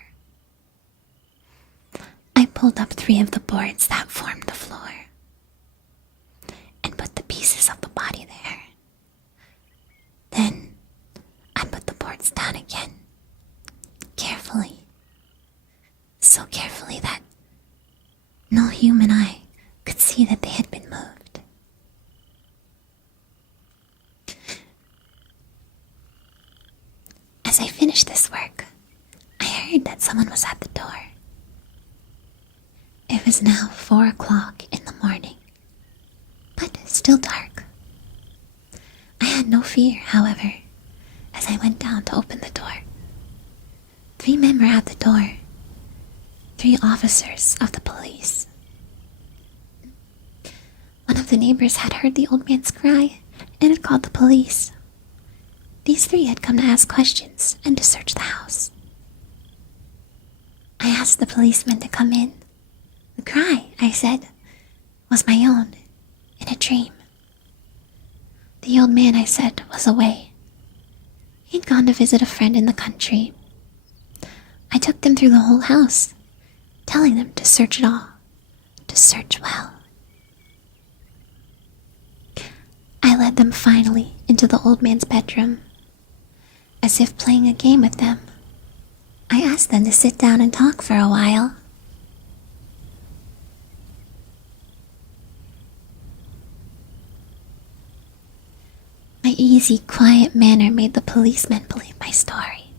I pulled up 3 of the boards that formed the floor and put the pieces of the body there. Then I put the boards down again, carefully, so carefully that no human eye could see that they had been moved. As I finished this work, I heard heard that someone was at the door. It was now 4 o'clock in the morning, but still dark. I had no fear, however, as I went down to open the door. 3 men were at the door, 3 officers of the police. One of the neighbors had heard the old man's cry and had called the police. These 3 had come to ask questions and to search the house. I asked the policeman to come in. The cry, I said, was my own, in a dream. The old man, I said, was away. He'd gone to visit a friend in the country. I took them through the whole house, telling them to search it all, to search well. I led them finally into the old man's bedroom. As if playing a game with them, I asked them to sit down and talk for a while. My easy, quiet manner made the policemen believe my story.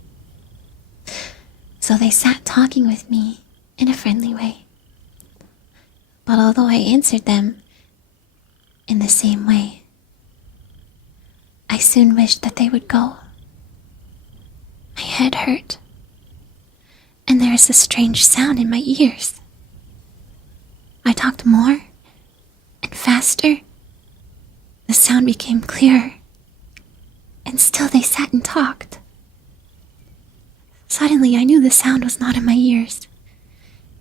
So they sat talking with me in a friendly way. But although I answered them in the same way, I soon wished that they would go. My head hurt, and there was a strange sound in my ears. I talked more and faster. The sound became clearer, and still they sat and talked. Suddenly I knew the sound was not in my ears.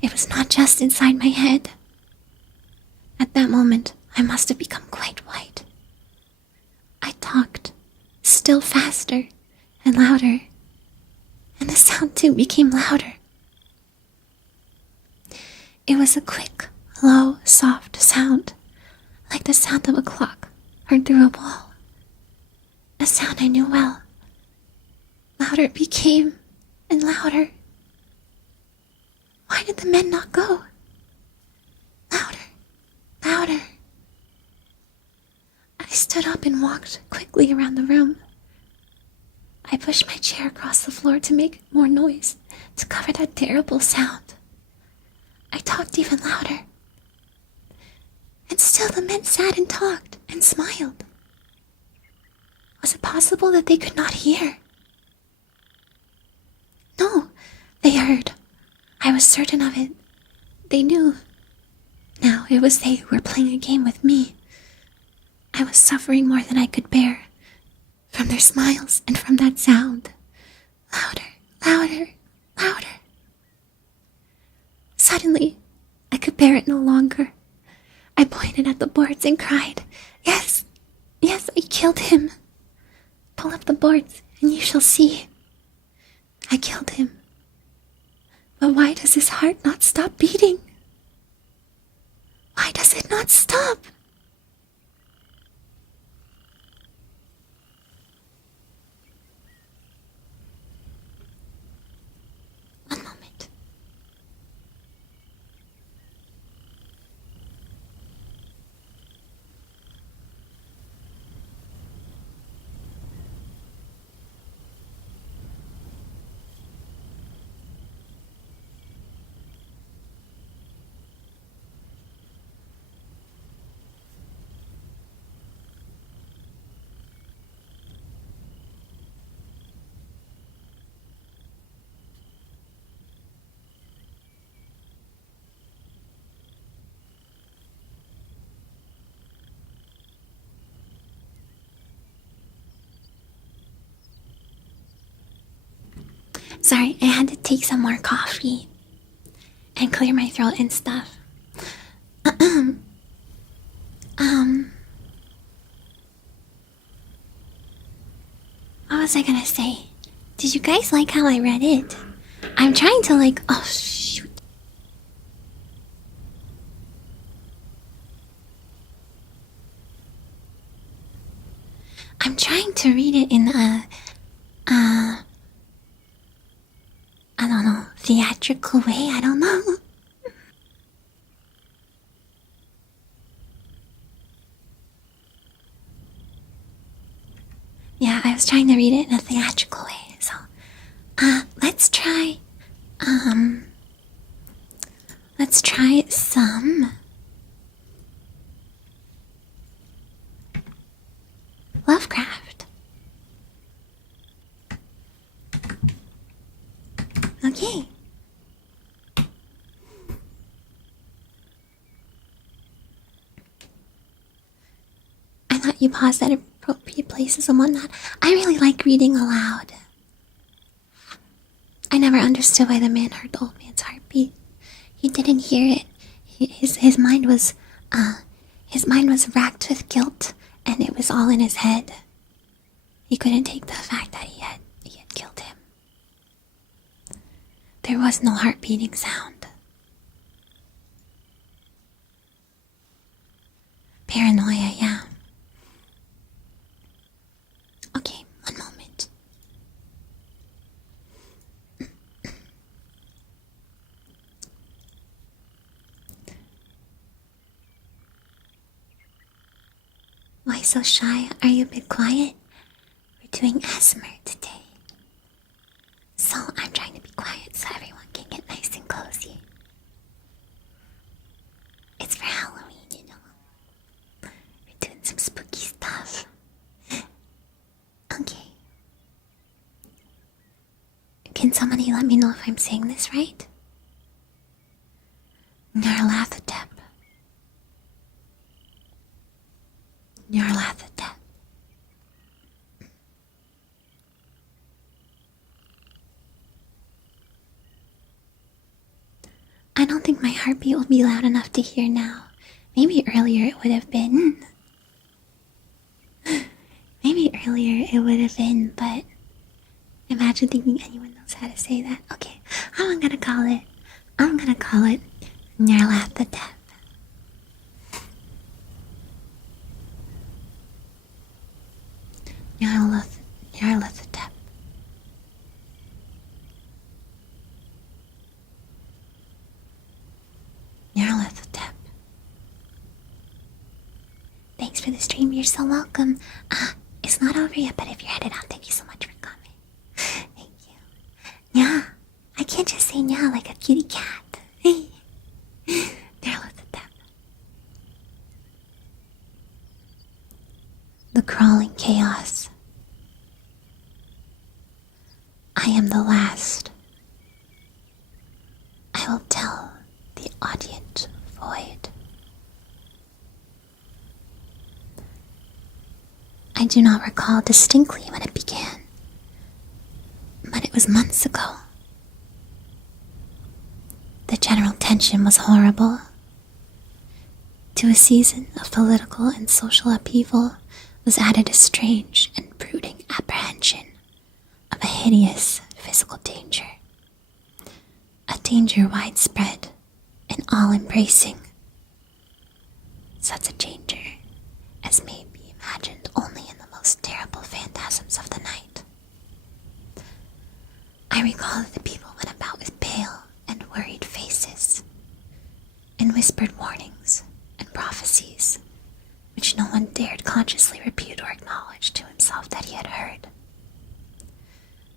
It was not just inside my head. At that moment, I must have become quite white. I talked, still faster and louder, and the sound too became louder. It was a quick, low, soft sound, like the sound of a clock heard through a wall. A sound I knew well. Louder it became, and louder. Why did the men not go? Louder, louder. I stood up and walked quickly around the room. I pushed my chair across the floor to make more noise, to cover that terrible sound. I talked even louder. And still the men sat and talked and smiled. Was it possible that they could not hear? No, they heard. I was certain of it. They knew. Now it was they who were playing a game with me. I was suffering more than I could bear, from their smiles and from that sound. Louder, louder, louder. Suddenly, I could bear it no longer. I pointed at the boards and cried, "Yes, yes, I killed him. Pull up the boards and you shall see. I killed him. But why does his heart not stop beating? Why does it not stop?" One moment. Sorry, I had to take some more coffee and clear my throat and stuff. What was I gonna say? Did you guys like how I read it? I'm trying to oh shoot. I'm trying to read it in I don't know, theatrical way, I don't know. Yeah, I was trying to read it in a theatrical way, so, let's try Okay. I thought you paused at appropriate places and whatnot. I really like reading aloud. I never understood why the man heard the old man's heartbeat. He didn't hear it. His mind was racked with guilt, and it was all in his head. He couldn't take the fact that he had killed him. There was no heart-beating sound. Paranoia, yeah. Okay, one moment. Why so shy? Are you a bit quiet? We're doing ASMR today. So I'm trying to be quiet so everyone can get nice and cozy. It's for Halloween, you know. We're doing some spooky stuff. Okay. Can somebody let me know if I'm saying this right? Nyarlathotep. Nyarlathotep. I don't think my heartbeat will be loud enough to hear now. Maybe earlier it would have been. But imagine thinking anyone knows how to say that. Okay, I'm gonna call it Nyarlathotep. Nyarlathotep. Nyarlathotep. Thanks for the stream, you're so welcome. It's not over yet, but if you're headed out, thank you so much for coming. Thank you. Yeah, I can't just say yeah like a kitty cat. Nyarlathotep. The crawling chaos. I am the last. I will tell the audient void. I do not recall distinctly when it began, but it was months ago. The general tension was horrible. To a season of political and social upheaval was added a strange and brooding apprehension of a hideous physical danger. A danger widespread and all-embracing. Such a danger as may be imagined only in the most terrible phantasms of the night. I recall that the people went about with pale and worried faces, and whispered warnings and prophecies, which no one dared consciously repute or acknowledge to himself that he had heard.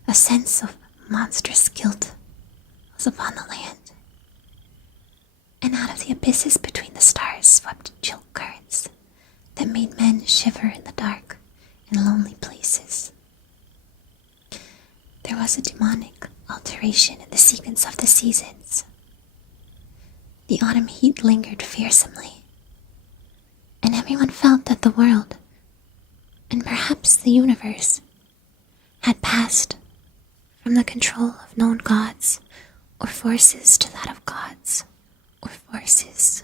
A sense of monstrous guilt was upon the land, and out of the abysses between the stars swept chill currents that made men shiver in the dark in lonely places. There was a demonic alteration in the sequence of the seasons. The autumn heat lingered fearsomely, and everyone felt that the world, and perhaps the universe, had passed from the control of known gods or forces to that of gods or forces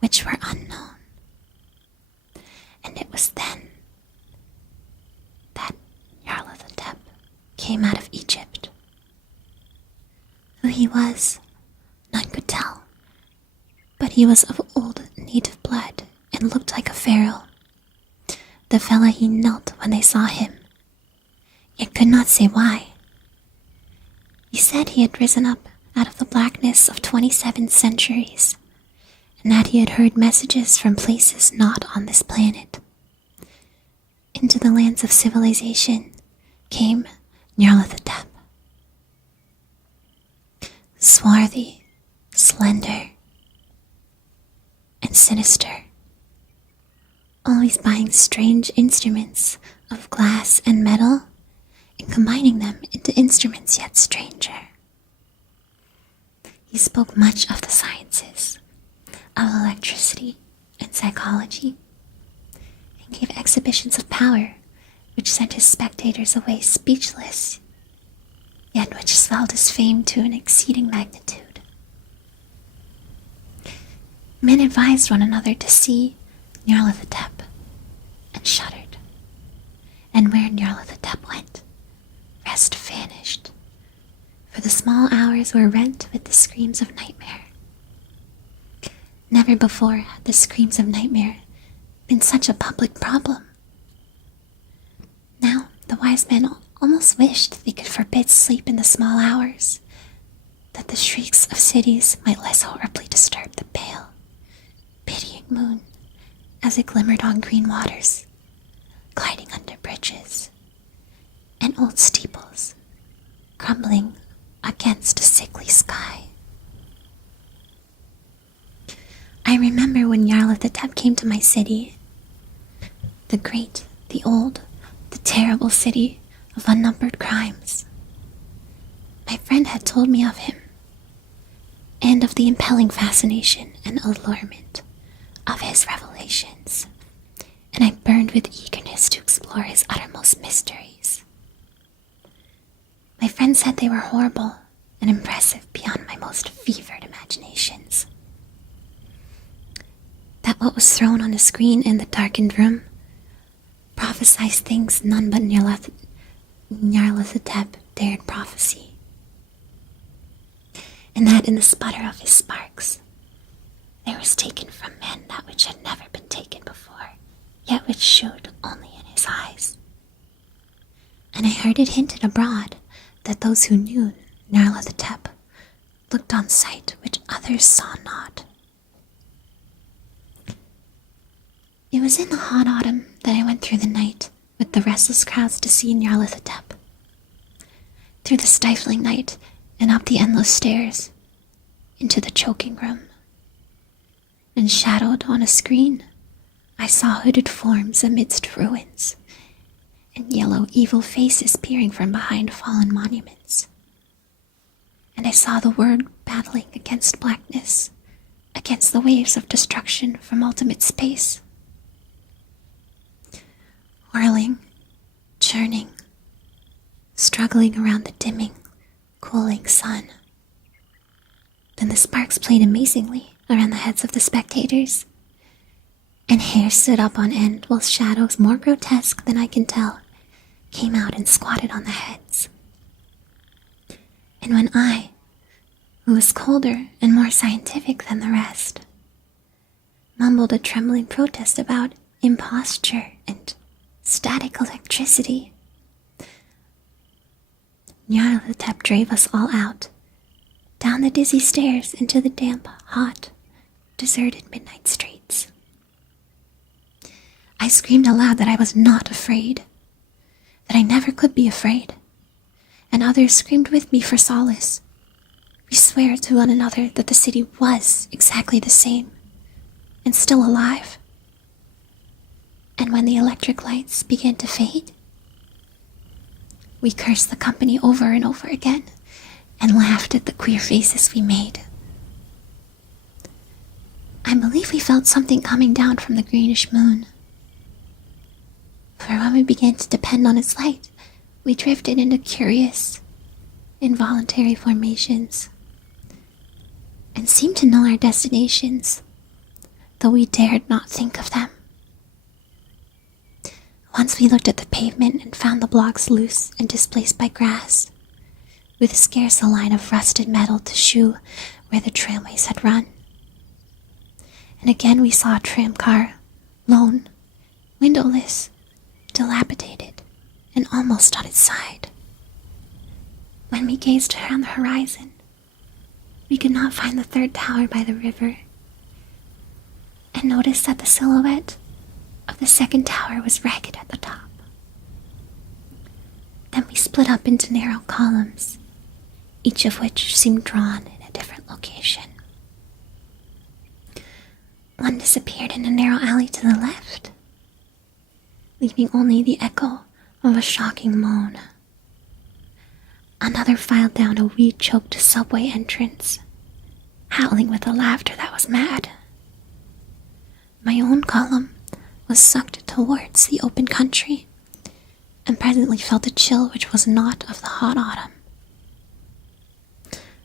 which were unknown. And it was then that Nyarlathotep came out of Egypt. Who he was, none could tell, but he was of old native blood and looked like a pharaoh. The fella he knelt when they saw him, yet could not say why. He said he had risen up out of the blackness of 27 centuries, and that he had heard messages from places not on this planet. Into the lands of civilization came Nyarlathotep. Swarthy, slender, and sinister, always buying strange instruments of glass and metal and combining them into instruments yet stranger. He spoke much of the sciences, of electricity and psychology, and gave exhibitions of power which sent his spectators away speechless, yet which swelled his fame to an exceeding magnitude. Men advised one another to see Nyarlathotep, and shuddered, and where Nyarlathotep went, rest vanished, for the small hours were rent with the screams of nightmare. Never before had the screams of nightmare been such a public problem. Now the wise men almost wished they could forbid sleep in the small hours, that the shrieks of cities might less horribly disturb the pale, pitying moon as it glimmered on green waters, gliding under bridges, and old steeples crumbling against a sickly sky. I remember when Nyarlathotep came to my city, the great, the old, the terrible city of unnumbered crimes. My friend had told me of him, and of the impelling fascination and allurement of his revelations, and I burned with eagerness to explore his uttermost mysteries. My friend said they were horrible and impressive beyond my most fevered imaginations. That what was thrown on a screen in the darkened room prophesied things none but Nyarlathotep dared prophesy, and that in the sputter of his sparks there was taken from men that which had never been taken before, yet which showed only in his eyes. And I heard it hinted abroad that those who knew Nyarlathotep looked on sight which others saw not. It was in the hot autumn that I went through the night with the restless crowds to see Nyarlathotep. Through the stifling night and up the endless stairs, into the choking room. And shadowed on a screen, I saw hooded forms amidst ruins, and yellow evil faces peering from behind fallen monuments. And I saw the world battling against blackness, against the waves of destruction from ultimate space. Whirling, churning, struggling around the dimming, cooling sun. Then the sparks played amazingly around the heads of the spectators, and hair stood up on end while shadows more grotesque than I can tell came out and squatted on the heads. And when I, who was colder and more scientific than the rest, mumbled a trembling protest about imposture and static electricity, Nyarlathotep drave us all out, down the dizzy stairs into the damp, hot, deserted midnight streets. I screamed aloud that I was not afraid, that I never could be afraid, and others screamed with me for solace. We swore to one another that the city was exactly the same, and still alive. And when the electric lights began to fade, we cursed the company over and over again, and laughed at the queer faces we made. I believe we felt something coming down from the greenish moon, for when we began to depend on its light, we drifted into curious, involuntary formations, and seemed to know our destinations, though we dared not think of them. Once we looked at the pavement and found the blocks loose and displaced by grass, with scarce a line of rusted metal to shew where the tramways had run. And again we saw a tram car, lone, windowless, dilapidated, and almost on its side. When we gazed around the horizon, we could not find the third tower by the river, and noticed that the silhouette of the second tower was ragged at the top. Then we split up into narrow columns, each of which seemed drawn in a different location. One disappeared in a narrow alley to the left, leaving only the echo of a shocking moan. Another filed down a weed-choked subway entrance, howling with a laughter that was mad. My own column was sucked towards the open country, and presently felt a chill which was not of the hot autumn.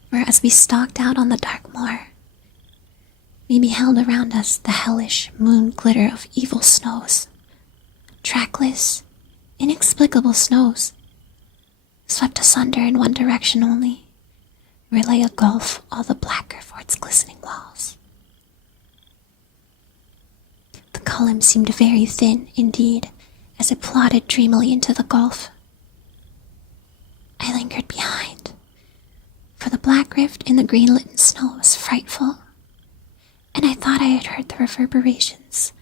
For as we stalked out on the dark moor, we beheld around us the hellish moon glitter of evil snows, trackless, inexplicable snows, swept asunder in one direction only, where lay a gulf all the blacker for its glistening walls. The column seemed very thin, indeed, as it plodded dreamily into the gulf. I lingered behind, for the black rift in the green-lit snow was frightful, and I thought I had heard the reverberations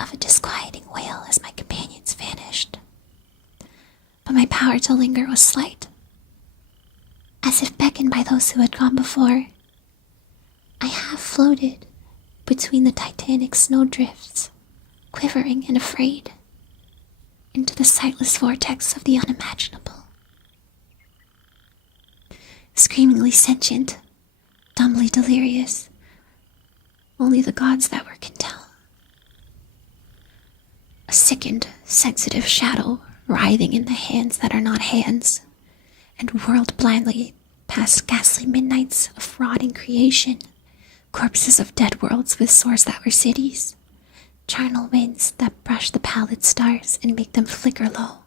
of a disquieting wail as my companions vanished. But my power to linger was slight. As if beckoned by those who had gone before, I half floated between the titanic snowdrifts, quivering and afraid, into the sightless vortex of the unimaginable. Screamingly sentient, dumbly delirious, only the gods that were can tell. A sickened, sensitive shadow writhing in the hands that are not hands, and whirled blindly past ghastly midnights of rotting creation, corpses of dead worlds with sores that were cities, charnel winds that brush the pallid stars and make them flicker low.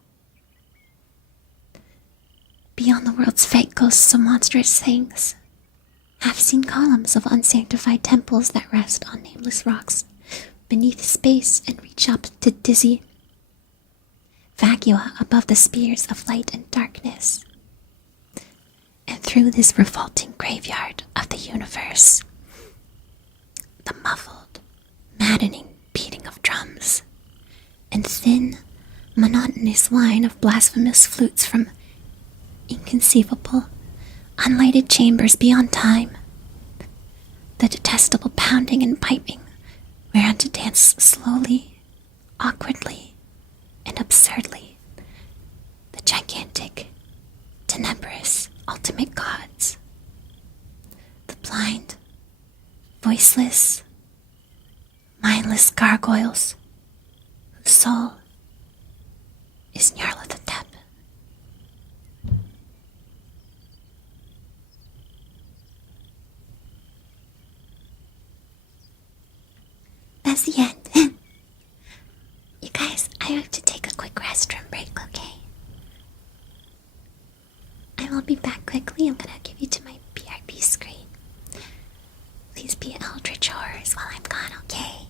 Beyond the world's fate ghosts of monstrous things, half-seen columns of unsanctified temples that rest on nameless rocks beneath space and reach up to dizzy vacua above the spears of light and darkness. And through this revolting graveyard of the universe, the muffled, maddening beating of drums, and thin, monotonous whine of blasphemous flutes from inconceivable, unlighted chambers beyond time, the detestable pounding and piping whereon to dance slowly, awkwardly, and absurdly the gigantic, tenebrous, ultimate gods, the blind, voiceless, mindless gargoyles whose soul is Nyarlathotep. That's the end. You guys, I have to take a quick restroom break, okay? I will be back quickly. I'm gonna give you to my BRB screen. Please be eldritch horrors while I'm gone, okay?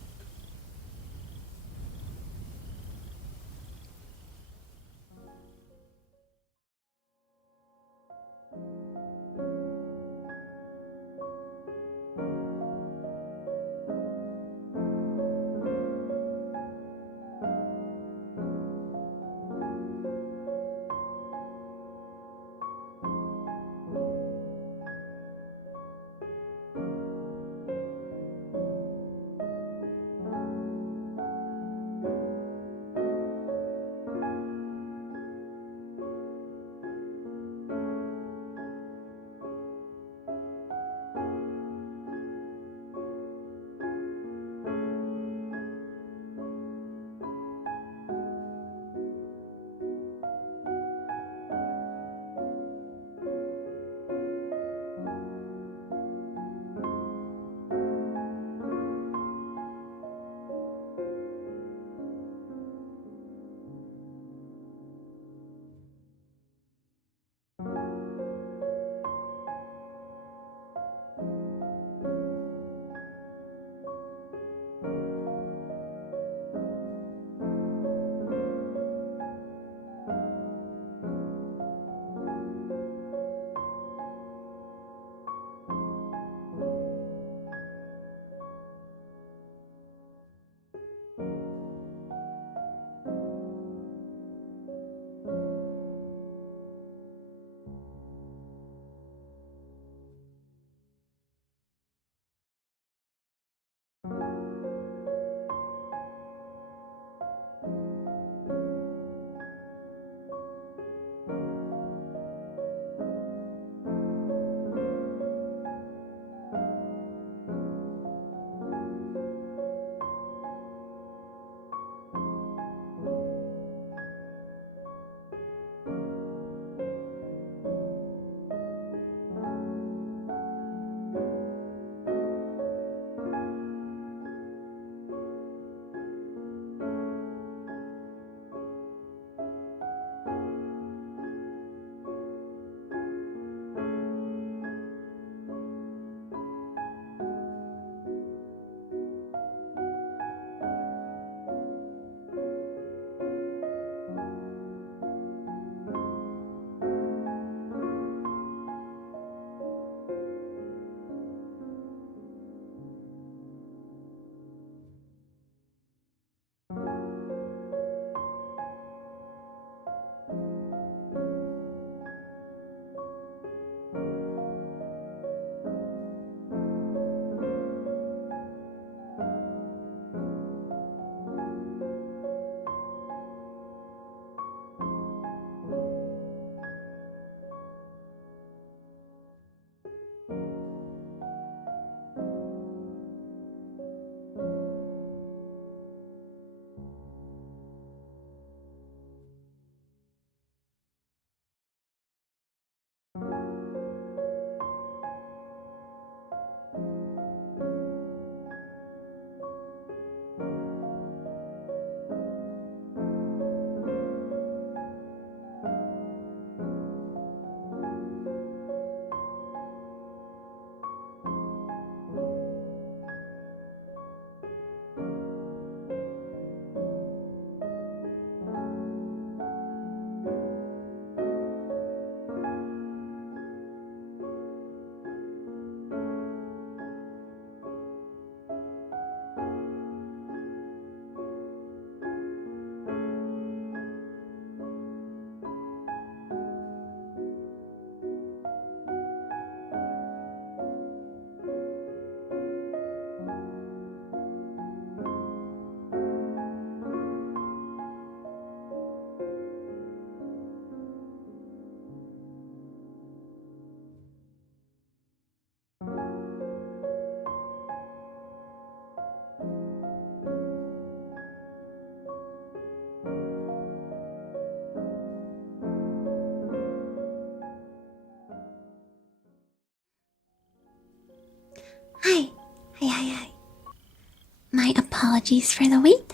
apologies for the wait.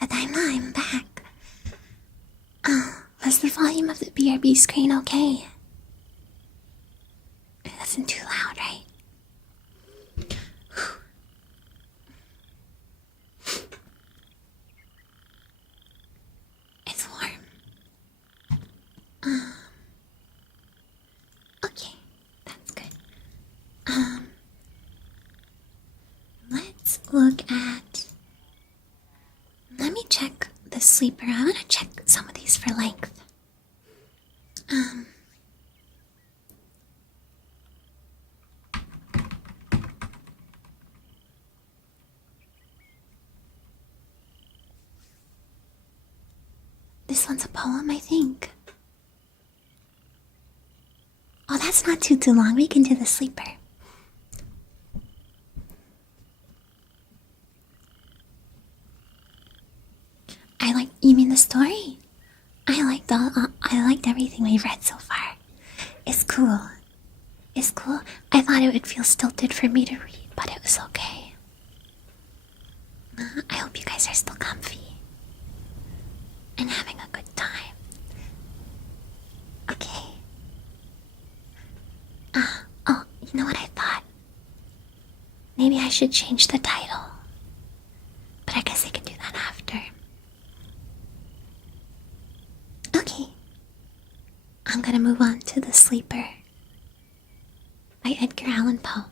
I'm back. Was the volume of the BRB screen okay? It wasn't too loud, right? It's warm. Okay, that's good. Let's look at... Let me check the sleeper. I want to check some of these for length. This one's a poem, I think. Oh, that's not too long. We can do the sleeper. You mean the story? I liked everything we've read so far. It's cool. It's cool. I thought it would feel stilted for me to read, but it was okay. I hope you guys are still comfy and having a good time. Okay. Oh, you know what I thought? Maybe I should change the title. But I guess I can do that after. Okay. I'm gonna move on to The Sleeper by Edgar Allan Poe.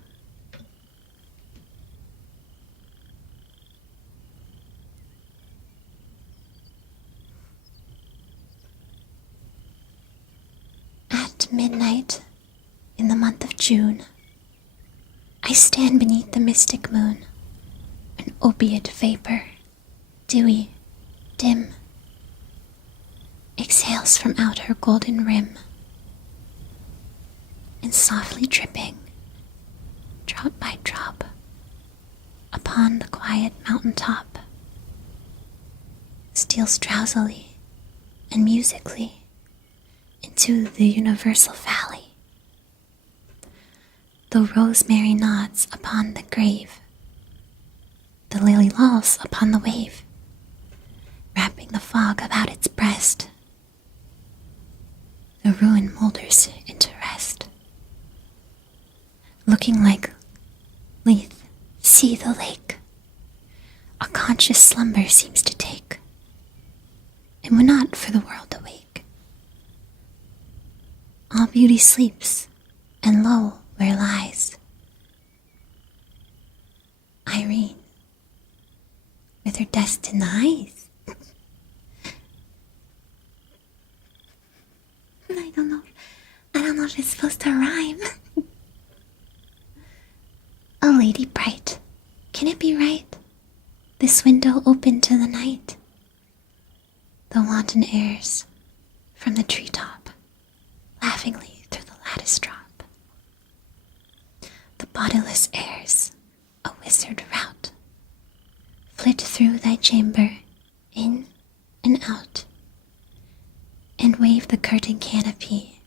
At midnight, in the month of June, I stand beneath the mystic moon, an opiate vapor, dewy, dim, exhales from out her golden rim, and softly dripping, drop by drop, upon the quiet mountain top, steals drowsily and musically into the universal valley. The rosemary nods upon the grave, the lily lolls upon the wave, wrapping the fog about its breast. The ruin moulders into rest, looking like Lethe, see the lake. A conscious slumber seems to take, and would not for the world awake. All beauty sleeps, and lo, where lies Irene, with her destined eyes. I don't know if it's supposed to rhyme. A lady bright, can it be right? This window open to the night. The wanton airs from the treetop, laughingly through the lattice drop. The bodiless airs, a wizard rout, flit through thy chamber, in and out, and wave the curtain canopy,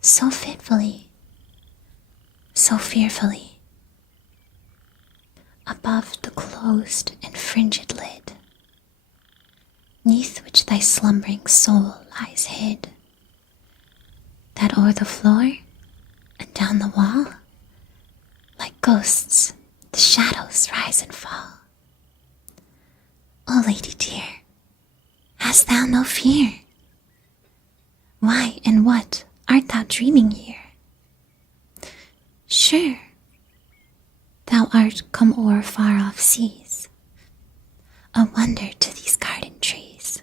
so fitfully, so fearfully, above the closed and fringed lid, neath which thy slumbering soul lies hid, that o'er the floor and down the wall, like ghosts, the shadows rise and fall. O lady dear, hast thou no fear? Why and what art thou dreaming here? Sure, thou art come o'er far-off seas, a wonder to these garden trees.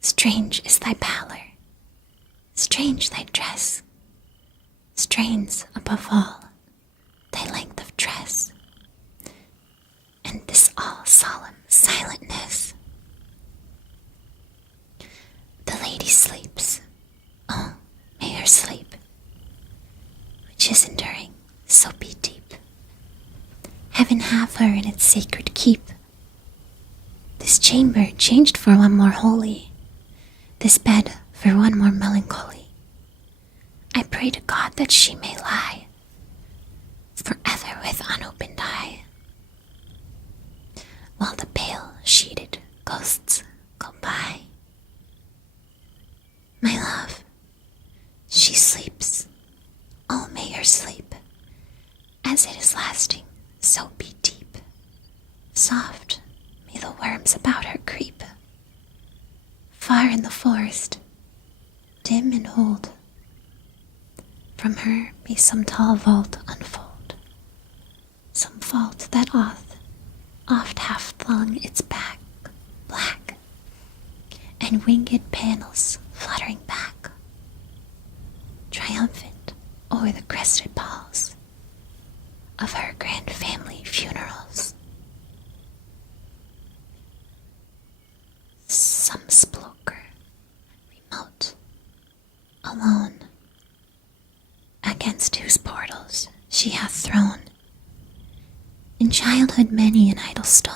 Strange is thy pallor, strange thy dress, strange above all thy length of tress, and this all solemn silentness. The lady sleeps, oh, may her sleep, which is enduring, so be deep. Heaven have her in its sacred keep. This chamber changed for one more holy, this bed for one more melancholy. I pray to God that she may lie forever with unopened eye. while the pale sheeted ghosts go by. My love, she sleeps. Oh, may her sleep, as it is lasting, so be deep. Soft may the worms about her creep. Far in the forest, dim and hold, from her may some tall vault unfold, some vault that oft hath flung its back black, and winged panels fluttering back, triumphant o'er the crested palls of her grand family funerals. Some sploker, remote, alone, against whose portals she hath thrown in childhood many an idle stone,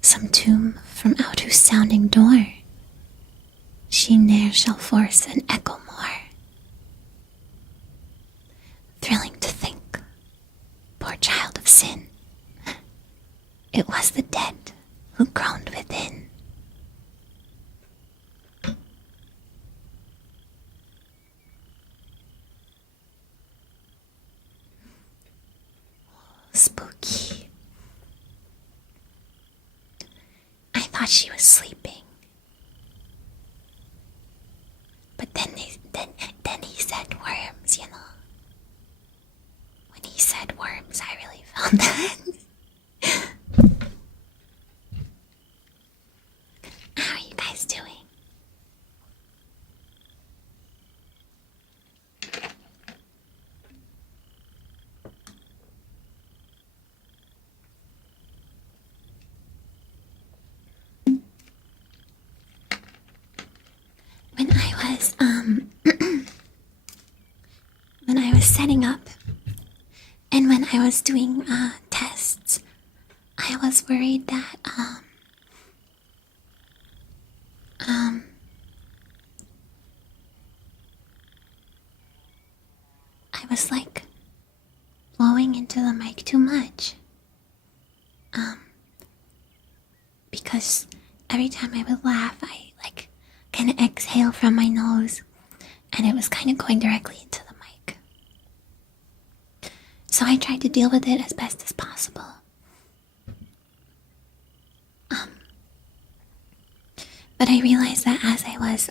some tomb from out whose sounding door she ne'er shall force an echo more. Thrilling to think, poor child of sin, it was the dead who groaned within. Spooky. I thought she was sleeping, but then he said worms, you know. When he said worms, I really found that. How are you guys doing? When I was when I was setting up and when I was doing tests, I was worried that I was like blowing into the mic too much. Because every time I would laugh, I like kind of exhale from my nose, and it was kind of going directly into the mic. So I tried to deal with it as best as possible. But I realized that as I was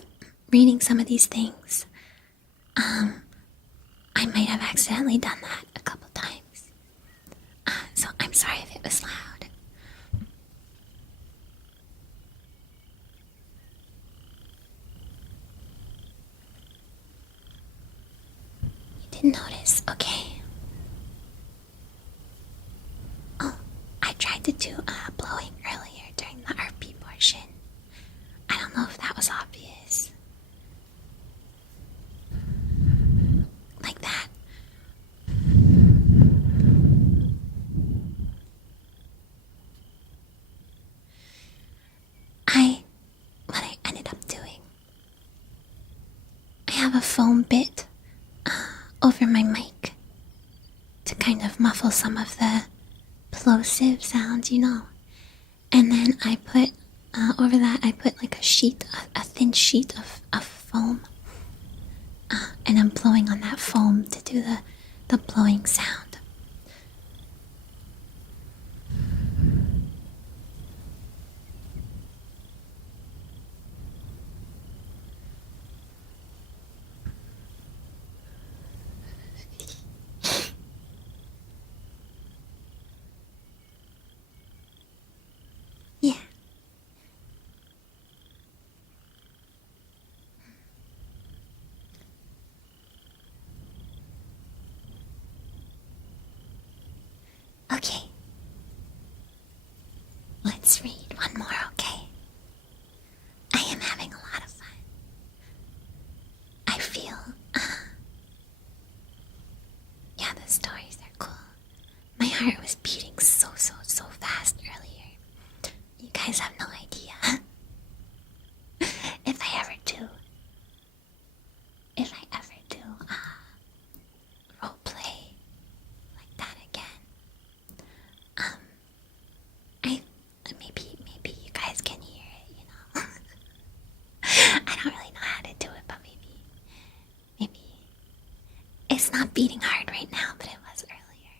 reading some of these things, I might have accidentally done that a couple times. So I'm sorry if it was loud. You didn't notice? Okay. Oh, I tried to do blowing earlier during the RP portion. I don't know if that was obvious. Like that. What I ended up doing, I have a foam bit over my mic to kind of muffle some of the plosive sounds, you know. And then I put, over that, I put like a thin sheet of foam. And I'm blowing on that foam to do the blowing sound. Yeah. Okay. Let's read one more, okay? I am having a lot of fun. I feel, yeah, the stories are cool. My heart was beating so fast earlier. You guys have no idea. If I ever do roleplay like that again, It's not beating hard right now, but it was earlier.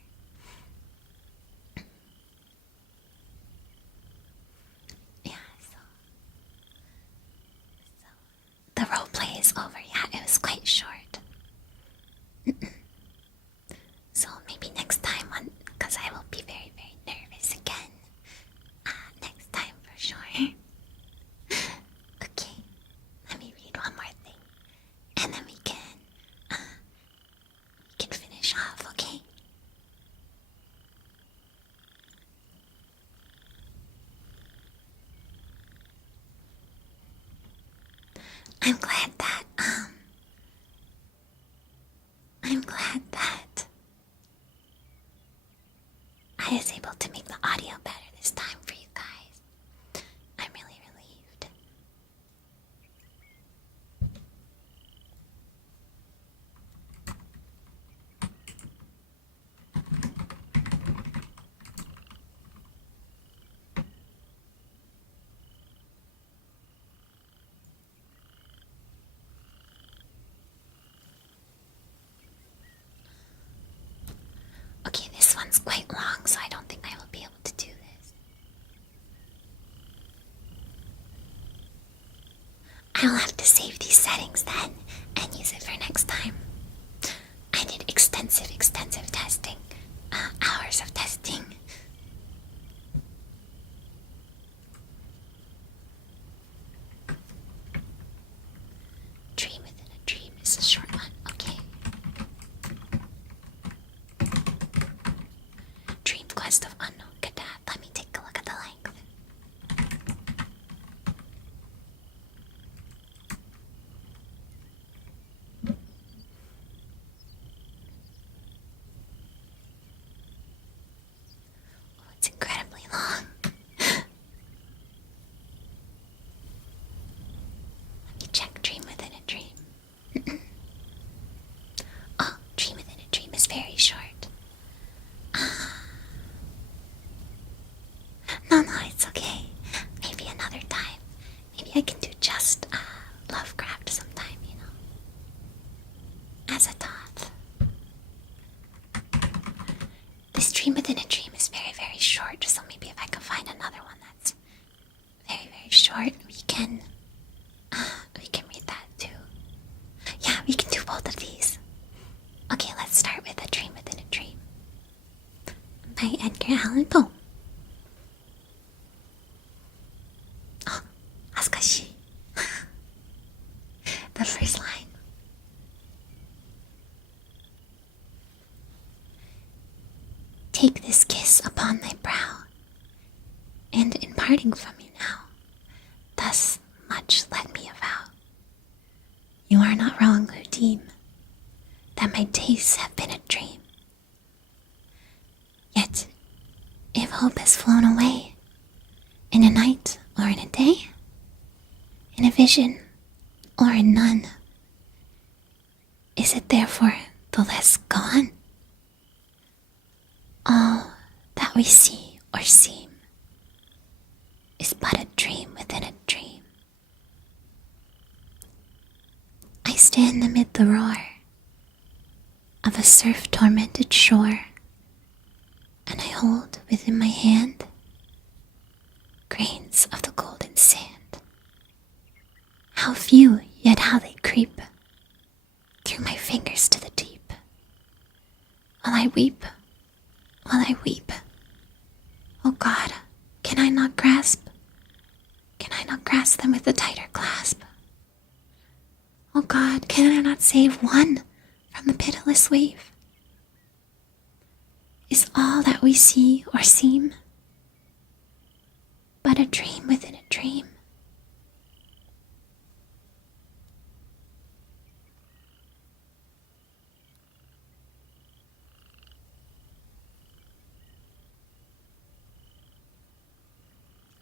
Yeah, so the roleplay is over. Yeah, it was quite short. So maybe next time, because I will be very, very nervous again. Next time for sure. Okay, let me read one more thing, and then we can finish off. Okay. I'm glad that I was able to make the audio better this time for you guys. I'm really relieved. Okay, this one's quite long, so I don't think I will be able to do this. I'll have to save these settings then and use it for next time. I did extensive testing. Hours of testing. Dream within a dream is a short one. Okay. Dream quest of unknown Gadad. Let me take a look at the length. Oh, it's incredibly long. Let me check Dream Within a Dream. Oh, Dream Within a Dream is very short. No, it's okay. Maybe another time. Maybe I can do just Lovecraft sometime, you know. Azathoth. This Dream Within a Dream is very, very short, so maybe if I can find another one that's very, very short, we can read that too. Yeah, we can do both of these. Okay, let's start with A Dream Within a Dream by Edgar Allan Poe. Oh, Asukashi. The first line. Take this kiss upon thy brow, and in parting from you now, thus much let me avow. You are not wrong who deem that my tastes have been a dream. Yet, if hope has flown away, in a night or in a day, in a vision or in none, is it therefore the less gone? All that we see or seem is but a dream within a dream. I stand amid the roar of a surf-tormented shore, and I hold within my hand grains of the golden sand. How few, yet how they creep through my fingers to the deep. While I weep, oh God, can I not grasp them with a tighter clasp? Oh God, can I not save one from the pitiless wave? Is all that we see or seem but a dream within a dream?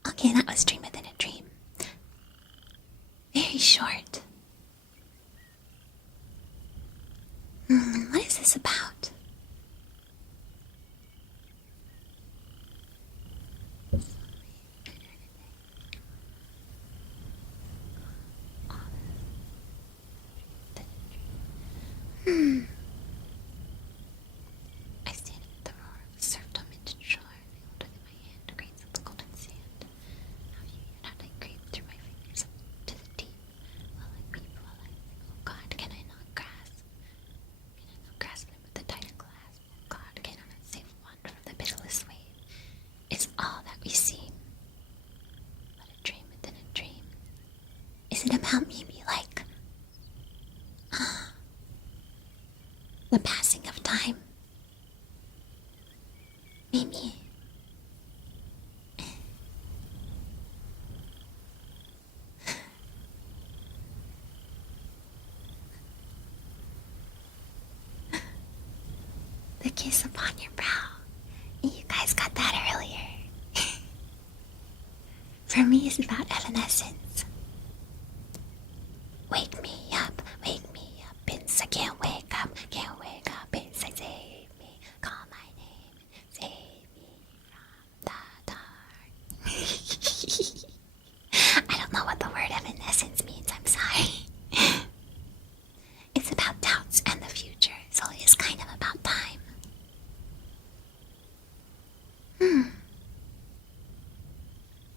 Okay, that was Dream Within a Dream. Very short. What is this about? the passing of time. Maybe. The kiss upon your brow. You guys got that earlier. For me, it's about evanescence. Wake me up, Prince. I can't wake up, Prince. I save me, call my name, save me from the dark. I don't know what the word evanescence means, I'm sorry. It's about doubts and the future, so it is kind of about time.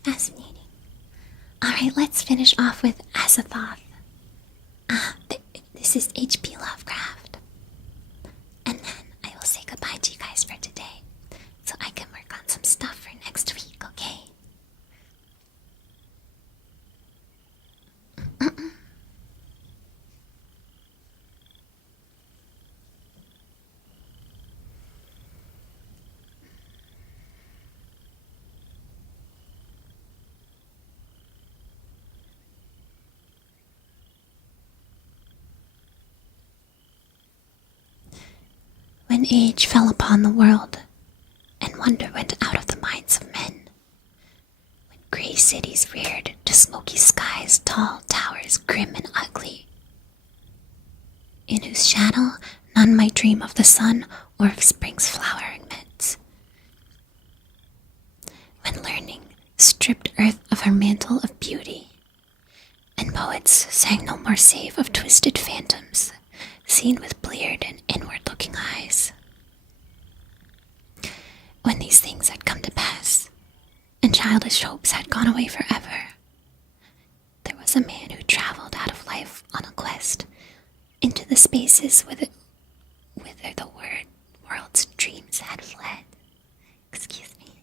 Fascinating. Alright, let's finish off with Azathoth. This is H.P. Lovecraft. And then I will say goodbye to you guys for today, so I can work on some stuff for next week, okay? When age fell upon the world, and wonder went out of the minds of men, when grey cities reared to smoky skies tall towers grim and ugly, in whose shadow none might dream of the sun or of spring's flowering meads, when learning stripped earth of her mantle of beauty, and poets sang no more save of twisted phantoms, seen with bleared and inward-looking eyes. When these things had come to pass, and childish hopes had gone away forever, there was a man who traveled out of life on a quest into the spaces whither the world's dreams had fled. Excuse me.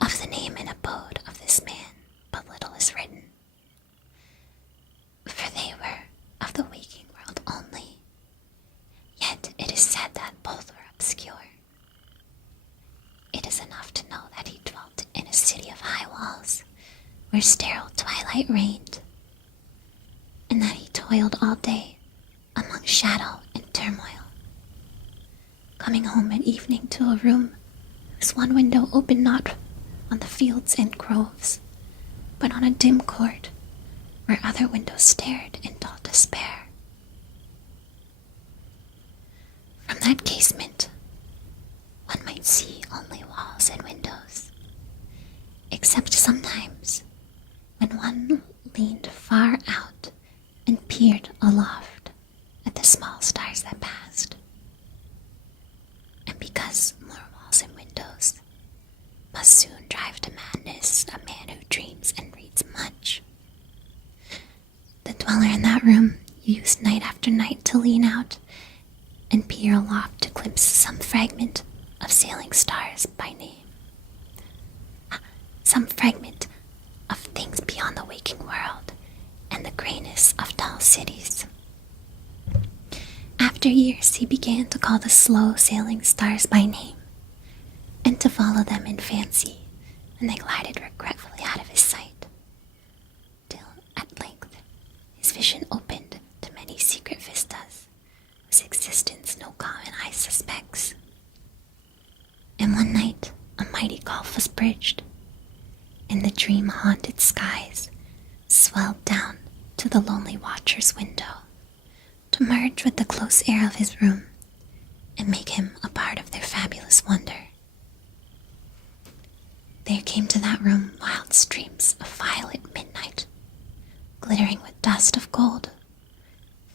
Of the name and abode of this man, but little is written, for they were of the waking world only, yet it is said that both were obscure. It is enough to know that he dwelt in a city of high walls, where sterile twilight reigned, and that he toiled all day among shadow and turmoil, coming home at evening to a room whose one window opened not on the fields and groves, but on a dim court, where other windows stared in dull despair. From that casement, one might see only walls and windows, except sometimes when one leaned far out and peered aloft at the small stars that passed. And because more walls and windows must soon drive to madness a man who dreams and reads much, the dweller in that room used night after night to lean out and peer aloft to glimpse some fragment of sailing stars by name. Some fragment of things beyond the waking world and the grayness of tall cities. After years, he began to call the slow sailing stars by name, and to follow them in fancy, and they glided regretfully out of his sight, till at length his vision opened to many secret vistas, whose existence no common eye suspects. And one night a mighty gulf was bridged, and the dream-haunted skies swelled down to the lonely watcher's window, to merge with the close air of his room, and make him a part of their fabulous wonder. There came to that room wild streams of violet midnight, glittering with dust of gold,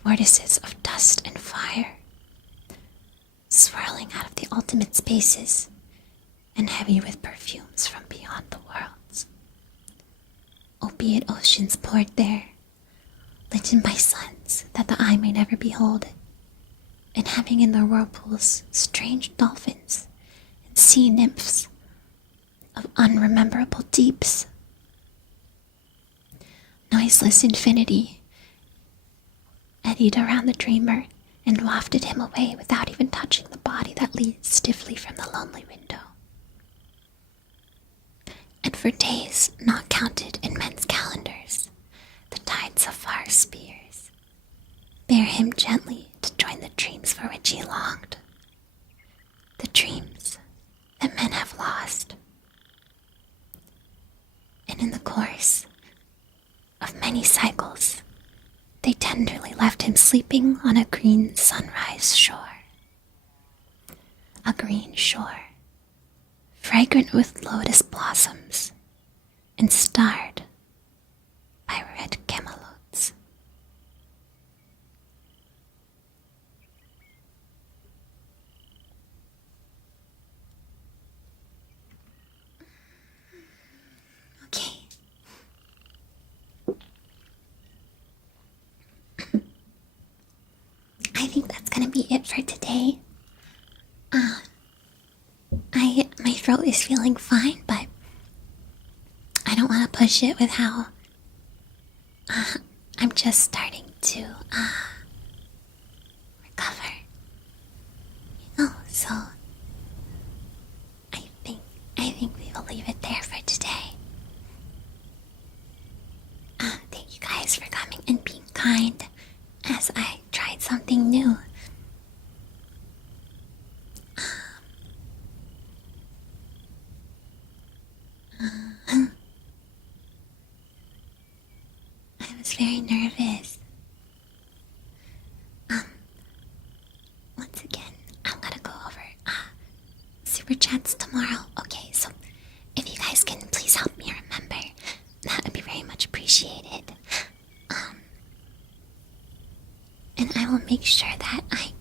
vortices of dust and fire, swirling out of the ultimate spaces, and heavy with perfumes from beyond the worlds. Opiate oceans poured there, litten by suns that the eye may never behold, and having in their whirlpools strange dolphins and sea nymphs of unrememberable deeps. Noiseless infinity, eddied around the dreamer and wafted him away without even touching the body that leaned stiffly from the lonely window. And for days not counted in men's calendars, the tides of far spears bear him gently to join the dreams for which he longed, the dreams that men have lost. And in the course of many cycles, they tenderly left him sleeping on a green sunrise shore. A green shore, fragrant with lotus blossoms and starred by red camelots. Okay. I think that's gonna be it for today. My throat is feeling fine, but I don't want to push it with how I'm just starting to recover. So I think we will leave it there for today. Thank you guys for coming and being kind as I tried something new. I was very nervous. Once again, I'm gonna go over super chats tomorrow. Okay, so if you guys can please help me remember, that would be very much appreciated. And I will make sure that I